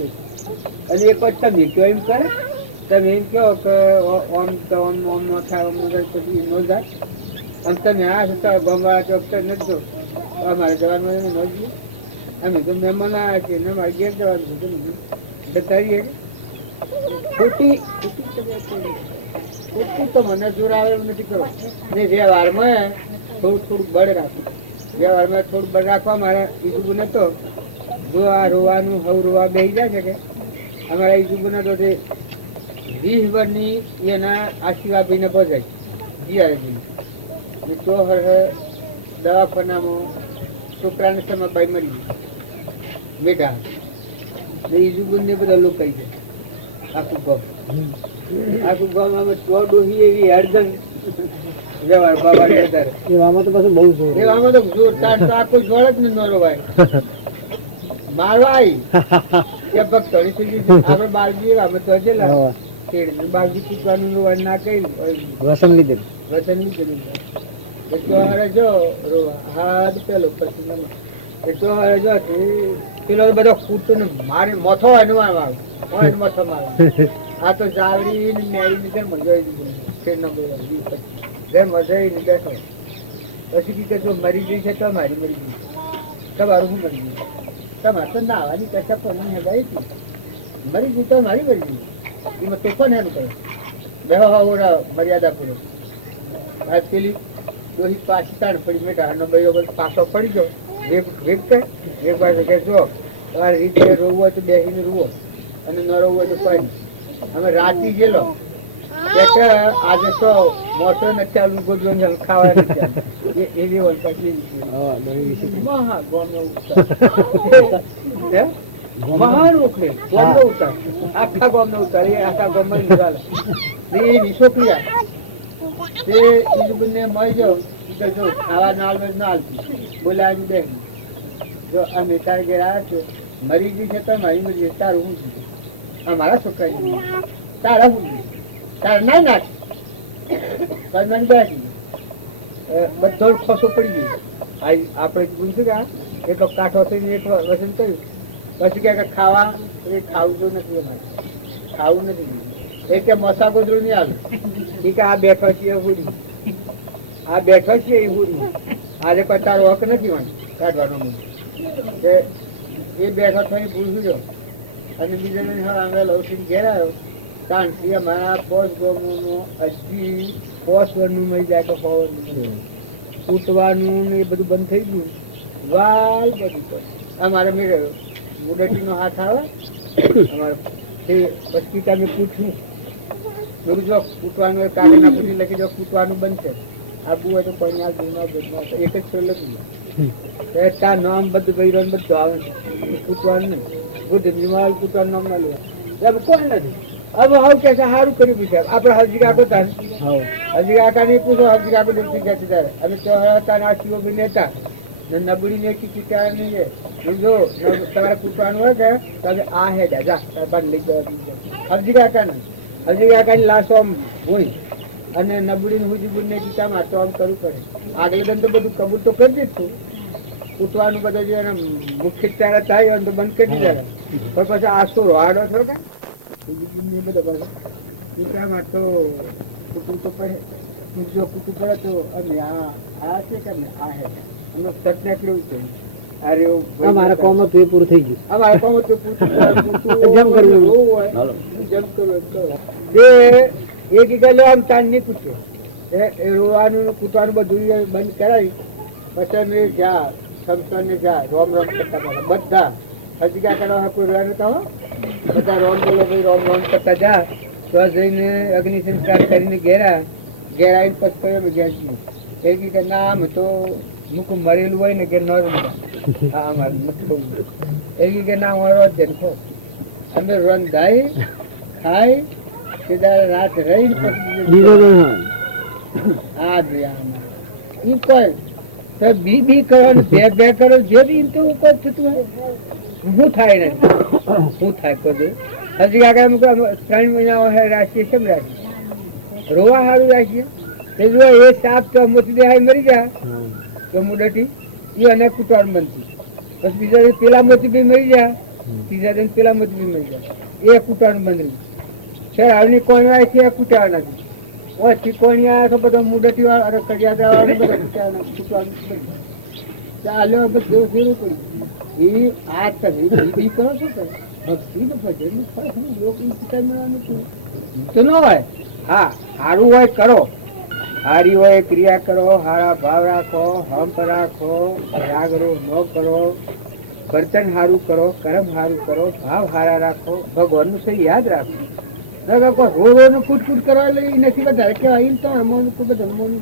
અને એક વાર તમે કયો એમ કરે, તમે એમ કહો કે ઓમ તો ઓમ ઓમ નો થાય, ઓમ નો થાય, પછી નો જાય. આમ તમે આ છતાં ગમવા ચોકટર નથી, અમારે જવાનું ન જઈએ, અમે તો મહેમાન આવ્યા છીએ ને અમારે ઘેર જવાનું જતાઈએ. ખોટી ખોટી તો મને જોર આવે એવું નથી કરો ને. વ્યવહારમાં થોડું બળ રાખવું, વ્યવહારમાં થોડું બળ રાખવા. મારા ઈજુબુને તો જો આ રોવાનું હવે રોવા બેસી જાય છે કે અમારા ઈજુબુને તો તે 20 વર્ષની એના આશીર્વાદ ભાઈને પહોંચાય જીઆરજી તો દવાખાનામાં છોકરાને સમય ભાઈ મળી બેઠા ઈજુબુન ને બધા લોકો કહી જાય. આખું ગામ અમે ડોહી એવી હરદન વ્યવહાર બાબા વધારે એવામાં તો પાછું બહુ જોર, એવામાં તો જોરદાર તો આખો જોડ જ ને નોરો ભાઈ મારવા આવી એ ભક્તો આપડે બાળજી અમે તો હજેલા બાળજી પૂછવાનું ના કહી વસન લીધેલું, વચન લીધેલું. ચોહારે જો હાથ પેલો પછી ચોહારે જો પેલો બધો કૂટતો ને મારી મોથો એનું મોથો મારે. આ તો જાવડી ને મેળી ને મજા મજા બેઠો પછી કે જો મરી ગઈ છે તો મારી મરી ગઈ, તમારું શું મરી ગયું, તમારે તો નાવાની કશા પણ હેગાઈ હતી, મરી ગઈ તો મારી મરી ગઈ. એમાં તોફાન એનું કરે બેહો મર્યાદા પૂરો. આજ પેલી દોહી પાછી તાણ પડી મેટા નંબર પાછો પડી ગયો વેગ એક પાસે કે જો તમારે રીતે રોવું હોય તો બેસીને રૂવો અને ન રોવું હોય તો કોઈ. અમે રાતી ગયેલો આજે તો મોટો નથી ચાલુ ગોદલો ખાવા નથી એવી મહાન ઉખડે ગોમનો ઉતાર, આખા ગોમનો ઉતાર, એ આખા ગોમમાં એ છોકરીયા તે ઈજુબને મળી જાવ જો ખાવા ના હાલતી બોલાવી બે જો અમે તારે ઘેર આવ્યા છે મરી ગઈ છે તો મારી મરી ગઈ, તારું શું થયું, અમારા છોકરા તારા શું તારે ના નાખ મને બેસી બધો ખોસો પડી ગયો. આપણે પૂછ્યું કે એટલો કાઠો થઈને એક વસન કર્યું પછી કે ખાવા એ ખાવું તો નથી, અમારે ખાવું નથી. એ કે મસા ગોદરું નહીં આવે એ કે આ બેઠો છીએ હુડી, આ બેઠો છીએ એ હુડી, આજે કોઈ તારો હક નથી વાંચ કાઢવાનો. એ બેઠો થઈ પૂછ્યો અને બીજા હવે અમે લવસીને ઘેર આવ્યો તાણથી અમારા પોસ ગોમનું હજી 5 વર્ષનું મળી જાય તો તૂટવાનું ને એ બધું બંધ થઈ ગયું. વાલ બધું અમારે મેળવ્યો મુડટીનો હાથ આવે અમારે પછી તમે પૂછ્યું જોડું જો ફૂટવાનું કાગળ ના પૂછી લખી જો ફૂટવાનું બનશે આબુ હોય તો કોઈ ના એક જ છોડ લખી તાર નામ બધું ગયું બધું આવે ફૂટવાનું નહીં બુદ્ધ નિમાલ ફૂટવાનું નામ ના લેવા કોઈ નથી. હવે હવે કે સારું કર્યું પૂછ્યા આપડે હરજી કાકો હતા હરજી કાકા ને પૂછો હરજી કાકો પૂછી ગયા ત્યારે અમે હતા ના શિવો બી નેતા નબળી ને ચીટા નહીં જો તમારે પૂછવાનું હોય કે તમે આ હે જા બાર લઈ જવા હરજી કાકા ને હજી કાકાની લાશો આમ હોય અને નબળી હુજી ને ચીટામાં તો આમ કરવું પડે. આગળ દન તો બધું કબૂલ તો કરી દીધું પૂછવાનું બધા જે મુખ્ય ચારા થાય તો બંધ કરી દીધા પણ પછી આસો રોહાડો થયો કે બધા પાછું ચીટામાં તો કૂટવું તો પડે જો કૂટવું પડે તો અમે આ છે કે આ હે અમે સટ નીકળ્યું છે. મારા કોમ તો એ પૂરું થઈ ગયું. અમારા કોમ તો જેમ કરવું જેમ કરવું એક લે આમ તાન નહીં પૂછ્યો એ રોવાનું ને કૂટવાનું બધું એ બંધ કરાવી પછી અમે જ્યાં સમસને જ્યાં રોમ રોમ કરતા હતા બધા હજી ક્યાં કરવા કોઈ રહ્યા નતા હો બધા રોમ બોલો ભાઈ રોમ રોમ કરતા જા તો જઈને અગ્નિ સંસ્કાર કરીને ઘેરા આવીને પછી અમે ઘેર છીએ એ કે ના આમ તો મૂકું મરેલું હોય ને કે નોર્મલ હા અમારે નથી એ કે ના હું રોજ જઈને ખો અમે રંધાઈ ખાઈ સીધા રાત રહીને પછી હા ઈ કોઈ તો બી કરો ને બે કરો જે બી તો ઉપર થતું હોય શું થાય ને શું થાય કોઈ હજી આગળ 3 મહિના હોય રાખીએ કેમ રાખીએ રોવા સારું રાખીએ એ સાપ તો મોતી દેહાય મરી જાય તો મુદટી એ અને કૂટવાનું બનતી પછી બીજા દિન પેલા મોતી બી મરી જાય ત્રીજા દિન પેલા મોતી બી મરી જાય એ કૂટવાનું બંધ રહ્યું છે આવની કોણ આવે છે એ કૂટાવા નથી ઓછી કોણી આવે તો બધા મુદટી વાળા કડિયાદા વાળા બધા કૂટવાનું ચાલ્યો બધું ફેરવું પડ્યું એ આ તમે બી કરો છો કે ભક્તિ તો ભજન લોકો તો ન હોય હા સારું હોય કરો હારી હોય ક્રિયા કરો હારા ભાવ રાખો હંપ રાખો રાગરો ન કરો વર્તન સારું કરો કર્મ સારું કરો ભાવ સારા રાખો ભગવાનનું સહી યાદ રાખો રોનું કૂટ કરવા લઈ નથી વધારે કેવાય એમ તો અમોનું ખૂબ જ અમોનું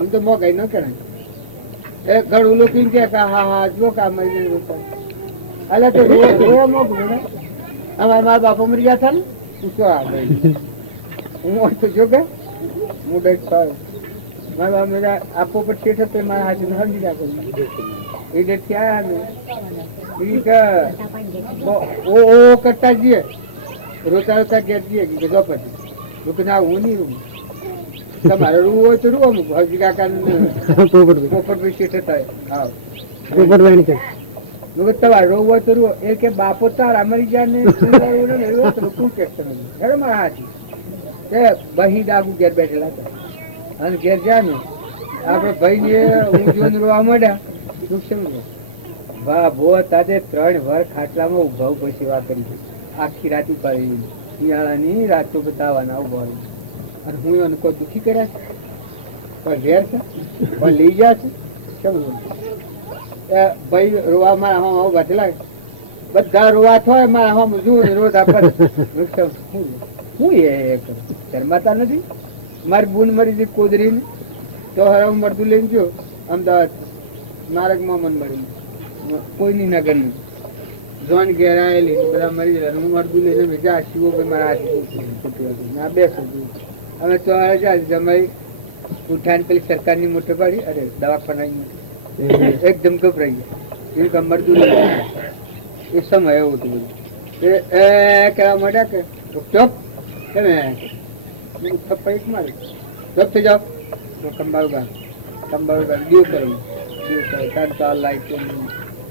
એમ તો મોગાઈ ન કરાય એ ઘણું લોકો એમ કે હા હા જો કામ અલે તો રોવા મોગું અમારા મારા બાપા મરી ગયા હતા ને પૂછો આ હું તો જો કે હું ડેટ પાડું મારા મેરા આપો પર શેઠ હતો મારા હાથ હરજી રાખો એ ડેટ થી આવ્યા ઓ કરતા જઈએ રોતા ઘેર જઈએ કે જો પછી કે ના હું નહીં રૂમ તમારે રૂ હોય તો રૂ અમુક હજી કાકા પોપટ ભાઈ શેઠ હતા હા તમારે રોવું હોય તો રૂ એ કે બાપો તારા મરી ગયા ને શું કે મારા હાથી બહી ડાગુ ઘેર બેઠેલા હતા અને ઘેર જા ને આપડે ભાઈ ને હું જોઈને રોવા માંડ્યા દુઃખ સમજો વાહ ભો તાજે 3 વાર ખાટલામાં ઉભા ઉભા સેવા કરી આખી રાત ઉપાડી શિયાળાની રાતો બતાવવાના ઉભા અને હું એને કોઈ દુઃખી કર્યા છે કોઈ ઘેર છે કોઈ લઈ ગયા છે સમજો ભાઈ રોવા મારા હા બેઠેલા બધા રોવા થાય મારા હા જુઓ રોજ આપડે હું એ શરમાતા નથી મારી બૂન મરી હતી કોદરીને તો હરાવ મળતું લઈને ગયો અમદાવાદ માર્ગમાં મન મળી કોઈની નગરની જોન ઘેર આવેલી બધા મરી ગયા હું મળતું લઈને જા શિવો ભાઈ મારા હાથ બેસો અમે તો જા જમાઈ ઉઠાને પેલી સરકારની મોટે પાડી અરે દવાખાના એકદમ ગભરાઈ ગયા એ મળતું લઈને એ સમય એવું હતું બધું એ કહેવા માંડ્યા કે ચોપ તમે થપ્પા મારી જપ થઈ જાઓ કંબાળું ગામ દીવ કરું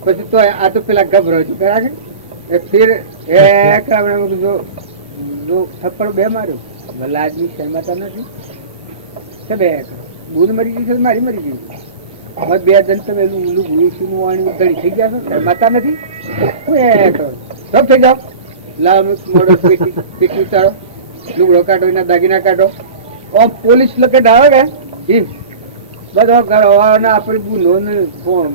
પછી તો આ તો પેલા ગભરાય છું કરા કે ફિર એ જો થપ્પડ બે માર્યું ભલે આદમી સહેમાતા નથી કે બે બૂદ મરી ગઈ છે મારી મરી ગઈ બે જણ તમે ગુરુશું વાણી ઘડી થઈ ગયા છો સહેમાતા નથી સબ થઈ જાઓ લાવ મોડો પીઠી ઉતારો લુગડો કાઢો એના દાગીના કાઢો પોલીસ લોકો આવે કે બધો ઘરવાળાને આપણે ગુનો ને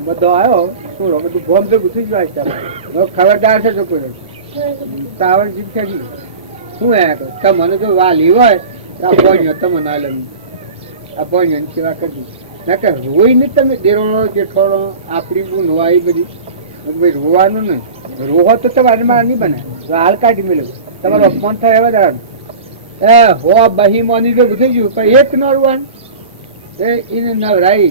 બધો આવ્યો થોડો બધું બોમ્બ ભેગું થઈ જાય ખબરદાર છે તો કોઈ તાવડ જીત છે શું એ તમને જો વાલી હોય તો આ ભણ્યો તમને હાલ આ ભણ્યો સેવા કરજો ના કે રોઈ ને તમે દેરોણો જેઠોળો આપણી ગુનો આવી બધી ભાઈ રોવાનું ને રોહો તો તમારે મારે નહીં બને તો હાલ કાઢી મેળવ તમારો અપમાન થાય એવા દાડા હો બહી મોની ભેગું થઈ ગયું પણ એક ન રોવાનું એને નવરાઈ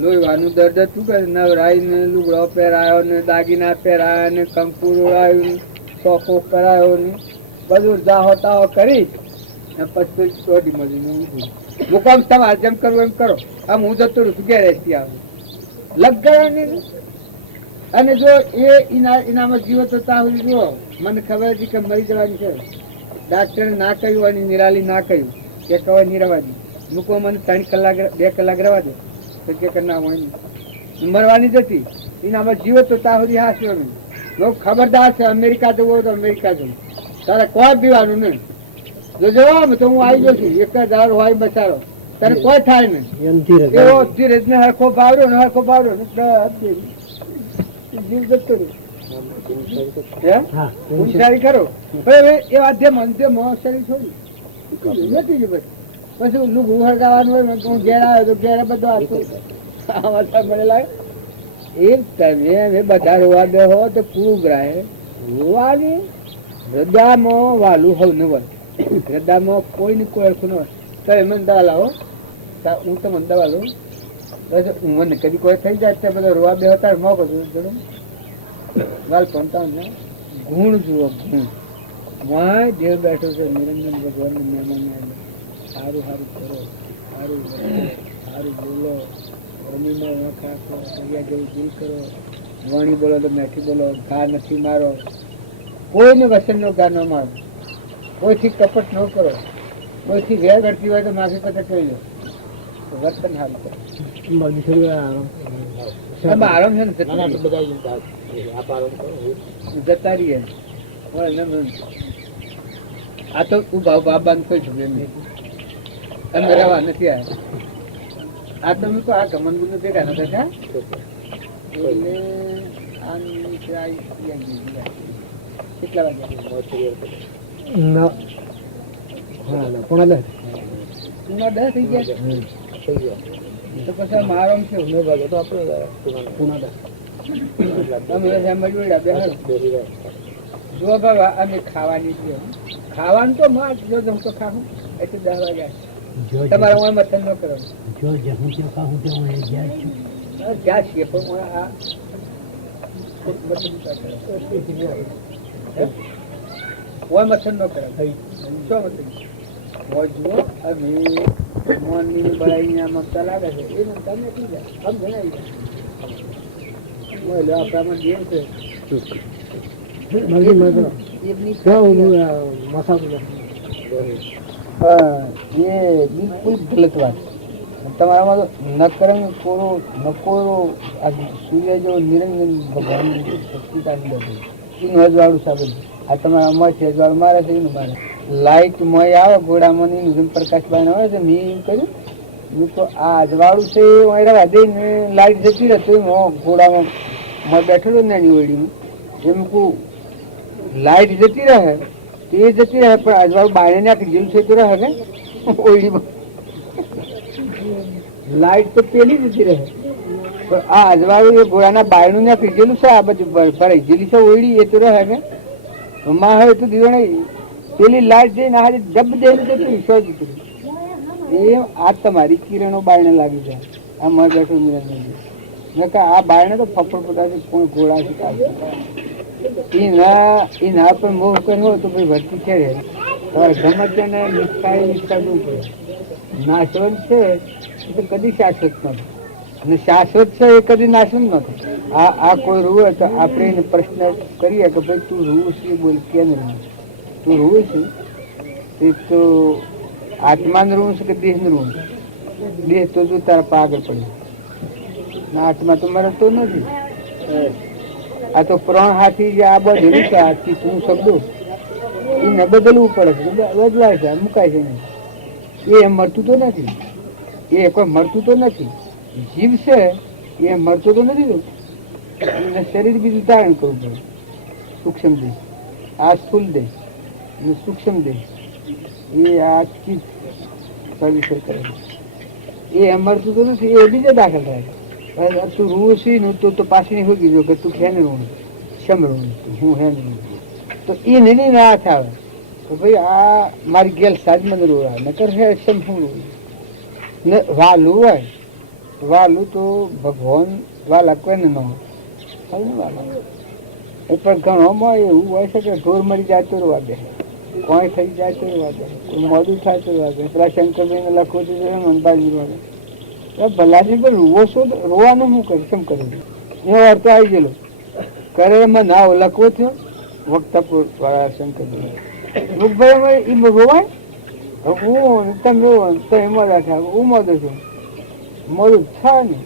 લોહીવાનું દર્દ હતું કે નવરાઈ ને લુગડો પહેરાયો ને દાગીના પહેરાયા ને કંકુ રોડાયું ચોખ્ખો કરાયો ને બધું જાહો તાહો કરી પછી ચોટી મળી મુકામ તમારે જેમ કરવું એમ કરો આમ હું જતો રહું છું ઘેરેથી આવું લગાડવાની અને જો એ ઇનામત જીવો તો ત્યાં જુઓ મને ખબર હતી કે મરી જવાની છે ડાક્ટરે ના કહ્યું અને નિરાલી ના કહ્યું કે કહેવાય નિરવાજી મૂકો મને 3 કલાક 2 કલાક રહેવા દે તો કે ના હોય મરવાની જ હતી ઇનામત જીવો તો ત્યાં સુધી હાસ્યો નહીં લોકો ખબરદાર છે અમેરિકા જવું હોય તો અમેરિકા જવું તારે કોઈ પીવાનું નહીં જો જવા તો હું આવી જઉં છું 1000 હોય બચારો તને કોઈ થાય નહીં એવો ધીરજ ને હરખો ભાવરો ને હરખો ભાવરો ને જીવ જતો રહ્યો સારી કરો હવે એ વાદ્ય મંત્યમાં શરીર છોડ્યું નથી જ પછી લુગડું હળગાવાનું હોય હું ઘેર આવ્યો તો ઘેર બધો આતો મળેલા એ તમે બધા રોવા દે હો તો પૂરું ગ્રાહે રોવાની હૃદયમાં વાલું હોવ ન હોય હૃદયમાં કોઈ ને કોઈ અર્થ ન હોય તો એમ દવા લાવો હું તો મને દવા લઉં બસ મને કદી કોઈ થઈ જાય ત્યાં બધા રોવા બે હતા મોકો જોડો વાલ પણ ગુણ જુઓ ગુણ વાય દેવ બેઠો છે નિરંજન ભગવાન મહેમાન સારું સારું કરો સારું સારું બોલો રમીમાં વખ રાખો કરિયા જેવું દિલ કરો વાણી બોલો તો મેઠી બોલો ઘા નથી મારો કોઈને વસનનો ઘા ન મારો કોઈથી કપટ ન કરો કોઈથી વેર કરતી હોય તો માફી પત્ર કહી લો વર્તન સારું કરો આરામ છે ને જતા રહીએ આ તો ઉભા બાબા ને કોઈ છોકરી નહીં અમે રહેવા નથી આવ્યા આ તો મેં આ કમંદ ભેગા નતા એટલે કેટલા વાગ્યા પૂના 10 થઈ ગયા તો પછી મારો છે તો આપણે પૂના 10 જો બાબા અમે ખાવાની છે ખાવાનું તો માં જો હું તો ખાવું એટલે 10 વાગ્યા તમારે હું મતન ન કરો જ્યાં છીએ પણ આ મથન ન કરે શું મથન જુઓ અમે મોનની બળાઈને મમતા લાગે છે એ મમતા નથી જાય આમ જણાવી જાય આપણામાં જેમ છે બિલકુલ ગલત વાત તમારામાં તો નકરંગ કોરો નકોરો આ સૂર્ય જો નિરંજન ભગવાન શક્તિકારી બધું એનું અજવાળું સાબિત આ તમારા અમર છે અજવાળું મારે છે એનું મારે લાઇટ મય આવે ઘોડામાં જેમ પ્રકાશબાઈ આવે છે મેં એમ કર્યું હું તો આ અજવાળું છે રહેવા દઈને લાઇટ જતી રહેતો ઘોડામાં મય બેઠેલો ને એની ઓળીમાં એમ કહું લાઇટ જતી રહે તો એ જતી રહે પણ અજવાળું બાયણે નાખી જેવું છે તો રહે ને ઓળીમાં લાઇટ તો પેલી જતી રહે પણ આ અજવાળું એ ઘોડાના બાયણું નાખી જેલું છે આ બધું ભરાઈ જેલી છે ઓળી એ તો રહે ને માં હોય તો દીવો નહીં પેલી લાઈટ જઈને આજે જબ જઈને જતી વિશ્વાસ જતી એ આ તમારી કિરણો બાયણે લાગી જાય આ મર બેઠું નિરંજન આ બાયણે તો ફફડ પોતાથી કોઈ ઘોડા છે એ ના પણ મોહ કર્યો હોય તો ભાઈ ભરતી છે તમારે ગમે તેને નિષ્ઠા નિષ્ઠા દઉં પડે નાશવંત છે એ તો કદી શાશ્વત નથી અને શાશ્વત છે એ કદી નાશવંત નથી આ કોઈ રૂ હોય તો આપણે એને પ્રશ્ન કરીએ કે ભાઈ તું રૂ છે બોલ કેમ રૂ તું રૂ છે એ તો આત્માનું રૂ છે કે દેહનું રૂ દેહ તો જો તારા પાગળ પડે ના આત્મા તો મરતો નથી આ તો પ્રાણ હાથી જે આ બધું છે આથી તું શબ્દો એને બદલવું પડે છે બદલાય છે મુકાય છે નહીં એ મરતું તો નથી એ કોઈ મરતું તો નથી જીવ છે એ મરતો તો નથી એને શરીર બીજું ધારણ કરવું પડે સૂક્ષ્મ દેહ આ સ્થૂલ દેહ અને સૂક્ષ્મ દેહ એ આ ચીજ સર્વિસર કરે એ મરતું તો નથી એ બીજે દાખલ થાય તું રૂ છે ને તો પાછી હોય ગયો કે તું ખેને રૂ શમ રૂ હું હે તો એ નહીં ના આવે તો ભાઈ આ મારી ગેલ સાજમાં રૂ આવે નકર હે શમ હું રૂ ને વાલું હોય વાલું તો ભગવાન વાલા કોઈને ન હોય એ પણ ઘણોમાં એવું હોય છે કે ઢોર મરી જાય તો રવા દે કોઈ થઈ જાય તો રવા દે કોઈ મોડું થાય તો રવા દે પેલા શંકરભાઈને લખવું તો મનબાજી રવા દે ભલાજી પણ રૂવો છો રોવાનું હું કરી કેમ કરું એનો અર્થ આવી ગયેલો કરે એમાં ના લખવો થયો વક્તાપુર વાળા શંકરભાઈ રૂપભાઈ એ રોવાય હું તમે રોવો તો એમાં રાખે હું મોદો છું મોડું થાય ને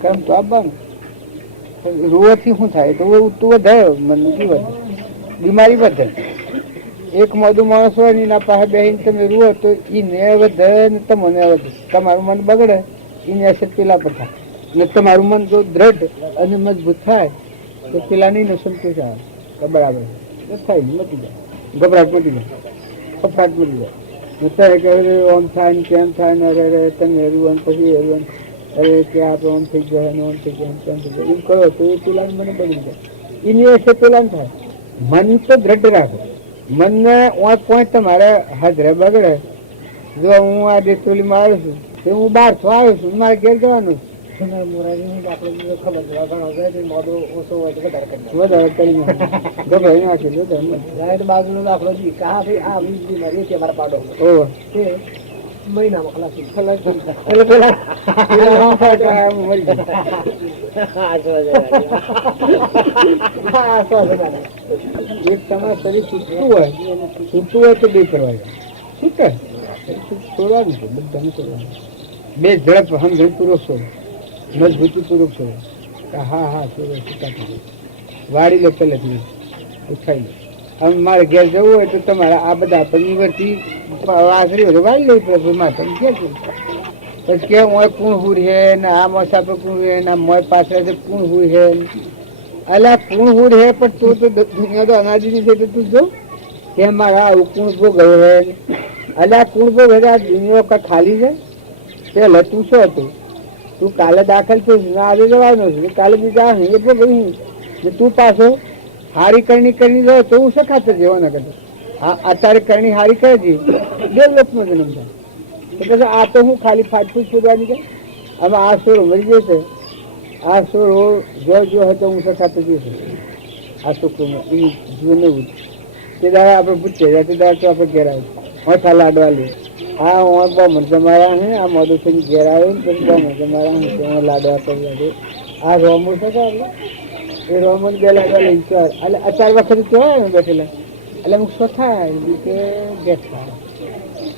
કેમ તો આવવાનું રોવાથી શું થાય તો તું વધારે મને વધે બીમારી વધે એક મોદું માણસ હોય ને એના પાસે બેહીને તમે રૂઓ તો એ ને વધે ને તમને વધે. તમારું મન બગડે એની અસર પેલા પર થાય ને તમારું મન જો દ્રઢ અને મજબૂત થાય તો પેલા નહીં સંતોષ આવે તો બરાબર થાય ને મટી જાય, ગભરાટ મટી જાય, કફાટ મટી જાય. અત્યારે કે આમ થાય ને કેમ થાય ને અરે તમે હેરું પછી હેરું અરે કે આપણે આમ થઈ જાય ને આમ થઈ જાય તેમ થઈ જાય એમ કરો તો એ પેલા મને બગડી જાય. એની અસર પેલા થાય. મન તો દ્રઢ રાખો. મનને પોઈન્ટ તમારે હાજરે બગડે. જો હું આ દેતોલી માં આવ્યો છું તો હું 1200 આવ્યો છું, મારે ઘેર જવાનું એક તમારે શરીર છૂટતું હોય તો બે કરવા છૂટે છોડવાનું છે, બધાને છોડવાનું. બે ઝડપ સમજણ પૂર્વક છોડો, મજબૂતી પૂર્વક છોડો. હા હા છોડો છૂટાતી વાળી લો પહેલેથી ઉઠાઈ લો. હવે મારે ઘેર જવું હોય તો તમારે આ બધા પરિવર્તી વાસરી હોય વાળી લેવી પડે. માથે ઘેર જવું પછી કેમ હોય કુણ હુર હે ને આ મોસા પર કુણ હે ને મોય પાછળ કુણ હુર હે. અલા કુણ હુર હે પણ તું તો દુનિયા તો અનાદિની છે તો તું જો કે મારા આવું કુણ ભોગ હે. અલા કુણ ભોગ હે આ દુનિયા કા ખાલી છે. પેલા તું શું હતું? તું કાલે દાખલ થયું આજે જવાનો છે, કાલે બીજા એ પણ તું પાછો હારી કરણી કરી જાય તો હું શું ખાતર જેવો ના કરતો. હા અત્યારે કરણી હારી કરે છે ડેવલપનો જન્મ થાય તો પછી આ તો હું ખાલી ફાટફૂટ છોડવાની કે હવે આ સોરો મરી જશે. આ સોરો જો હતો હું શું ખાતર જશે આ છોકરોને એ જીવન એવું તે દાડા આપણે પૂછીએ તે દાડા તો આપણે ઘેર આવે હોઠા લાડવા લે. હા હું બહુ મજા મારા હે આ મોડું થઈને ઘેર આવ્યો ને પછી બહુ મજા મારા હું લાડવા કરી લાગે. આ રોમું છે કે એ રોમન બે લાડવા લઈ ચાર એટલે અત્યાર વખત કહેવાય ને બેઠેલા એટલે અમુક સોથા કે બેઠા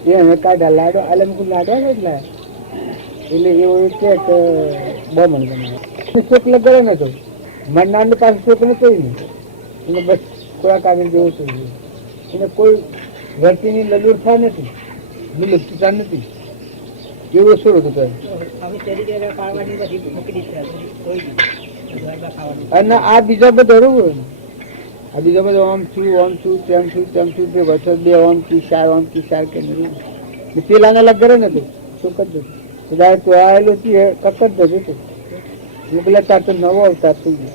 એ અમે કાઢા લાડવા એટલે અમુક લાડવા છે એટલે એવું કે બહુ મને ગમે શોખ લગાડે ને તો મરનારની પાસે શોખ નતો નહીં એને બસ ખોરાક આવી જેવું થયું એને કોઈ ધરતીની લલુરતા નથી, વિલુપ્તતા નથી. એવું શું હતું અને આ બીજા બધા રૂ આ બીજા બધા આમ છું તેમ છું બે વછર બે આમ છું ચાર કે પેલાને લગાડે ને શું કરજો તો આવેલું કકડ જતું પેલા તાર તો નવો અવતાર થઈ ગયો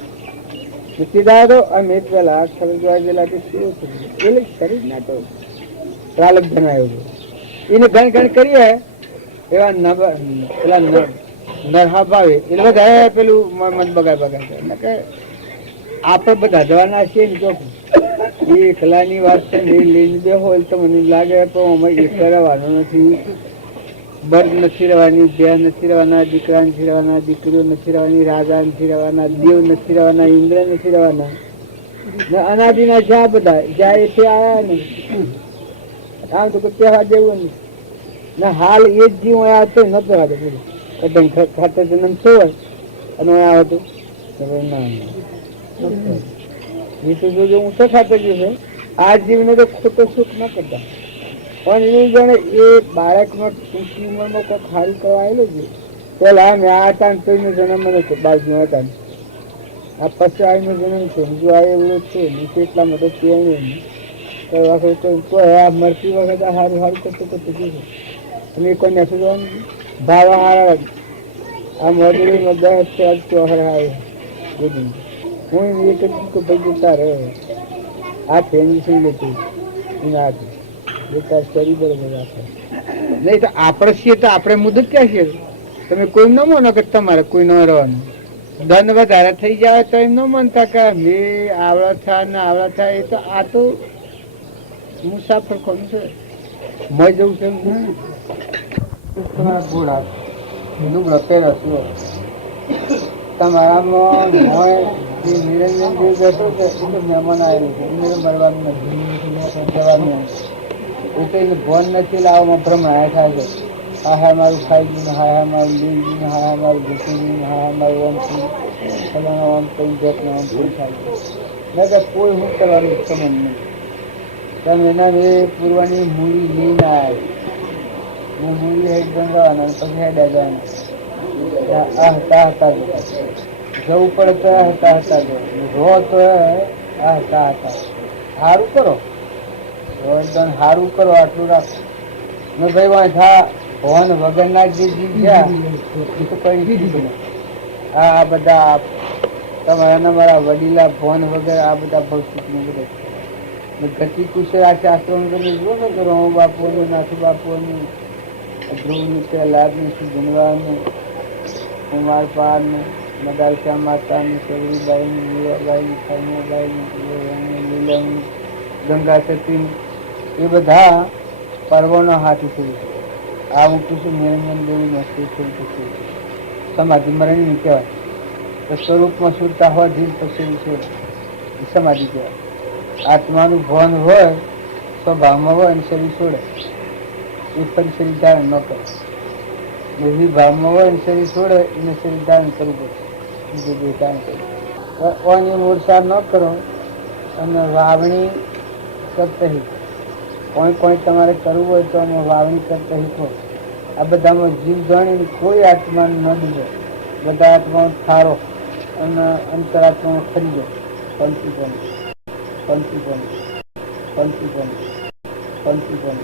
સીધા તો અમે પેલા જોવા ગયેલા કે શું થયું એટલે શરીર ના તો પ્રાલક જણાવ્યો એને ગણ કરીએ એવા પેલા નરહા ભાવે એટલે બધા પેલું મન બગાડ કે આપણે બધા જવાના છીએ ને ચોખ્ખું એ એકલાની વાત છે લઈને બે હોય તો મને લાગે પણ અમે એક રહેવાનું નથી. બર્ગ નથી રહેવાની, બે નથી રહેવાના, દીકરા નથી રહેવાના, દીકરીઓ નથી રહેવાની, રાજા નથી રહેવાના, દેવ નથી રહેવાના, ઇન્દ્ર નથી રહેવાના. અનાદિના જ્યાં બધા જ્યાં એથી આવ્યા ને આમ તો તહેવાર જેવું નહીં ને હાલ એ જ જીવ આવ્યા હતો ન પહેવા દે બોલો ખાતર જન્મ થયો હોય અને આવ્યો હતો બીજું જોજો હું તો ખાતર જશે આ જીવને તો ખોટો સુખ ન કરતા પણ એ જાણે એ બાળકમાં ટૂંકી ઉંમરમાં કોઈ ખારી કરવા આવેલો છે પેલા મેં આ હતા ને તોયનો જન્મ નથી બાજુમાં હતા આ પછી આવીનો જન્મ છે જો આ એવડો છે નીચે એટલા મદદ આ મરતી વખત સારું કરતો જશે અને કોઈ નથી જવાનું ભાવ હારા આ મજૂરી ચોહર આવે હું એ તો ભાઈ તારે આ ફેન્સિંગ લેતું એના તાર શરીર બરોબર રાખે નહીં તો આપણે છીએ તો આપણે મુદત ક્યાં છીએ. તમે કોઈ ન માનો કે તમારે કોઈ ન રહેવાનું ધન વધારે થઈ જાય તો એમ ન માનતા કે મે આવડા થાય એ તો આ તો મુસાફર કોણ છે મય જવું છે તમારા ઘોડા લુગડો પહેરો છો તમારામાં નિરંજન જે બેઠો છે એ તો મહેમાન આવેલું છે એને મરવાનું નથી જવાનું એ તો એને ભોન નથી લાવવામાં ભ્રમણા થાય છે. હા મારું ખાઈ ગયું, હા મારું લઈ ગયું, હા મારું ઘૂસી ગયું, હા મારું આમ થયું ફલાણા આમ કઈ જાતનું આમ પૂરું થાય છે. મેં કે કોઈ હું કરવાનું સમજ નહીં તમે એના એ પૂર્વાની મૂડી લઈને આવ્યા મૂડી હેડ ગંગાવાના પછી હેડા જવાના આ હતા હતા જવું પડે તો આ હતા હતા રો તો આ હતા હતા સારું કરો એકદમ સારું કરો આટલું રાખો ને ભાઈ વાંચા ભવન વગરના જે જીવ ગયા એ તો કઈ દીધું આ બધા તમારા મારા વડીલા ભવન વગર આ બધા ભૌતિક નું બધું ગતિ કુશળ આ શાસ્ત્રો તમે જુઓ ને કે રમો બાપુનું નાથુ બાપુનું ધ્રુવનું પ્રહલાદનું સુધનવાનું કુમાર પારનું મદાલસા માતાનું સવરીબાઈનું મીરાબાઈનું ખાઈનાબાઈનું લીલાનું ગંગા સતીનું એ બધા પર્વોનો હાથ ઉઠી આ મૂકું છું નિરંજન દેવી મસ્તી સમાધિ મરણ નહીં કહેવાય તો સ્વરૂપમાં સુરતા હોય ધીર પછી છે સમાધિ કહેવાય આત્માનું ભાન હોય સ્વભાવમાં હોય અને શરીર છોડે એ ફરી શરીર ધારણ ન કરે એવી ભાવમાં હોય અને શરીર છોડે એને શરીર ધારણ કરવું પડશે બીજું બે ધારણ કરવું ઓની મોરસાર ન કરો અને વાવણી કરતા કોઈ તમારે કરવું હોય તો અમે વાવણી કરતા શીખો આ બધામાં જીવ જાણીને કોઈ આત્માને ન દીધો બધા આત્માઓ ઠારો અને અંતરાત્મામાં ખરી જાય પંચીપન પંચીપન પંચીપન પંચીપન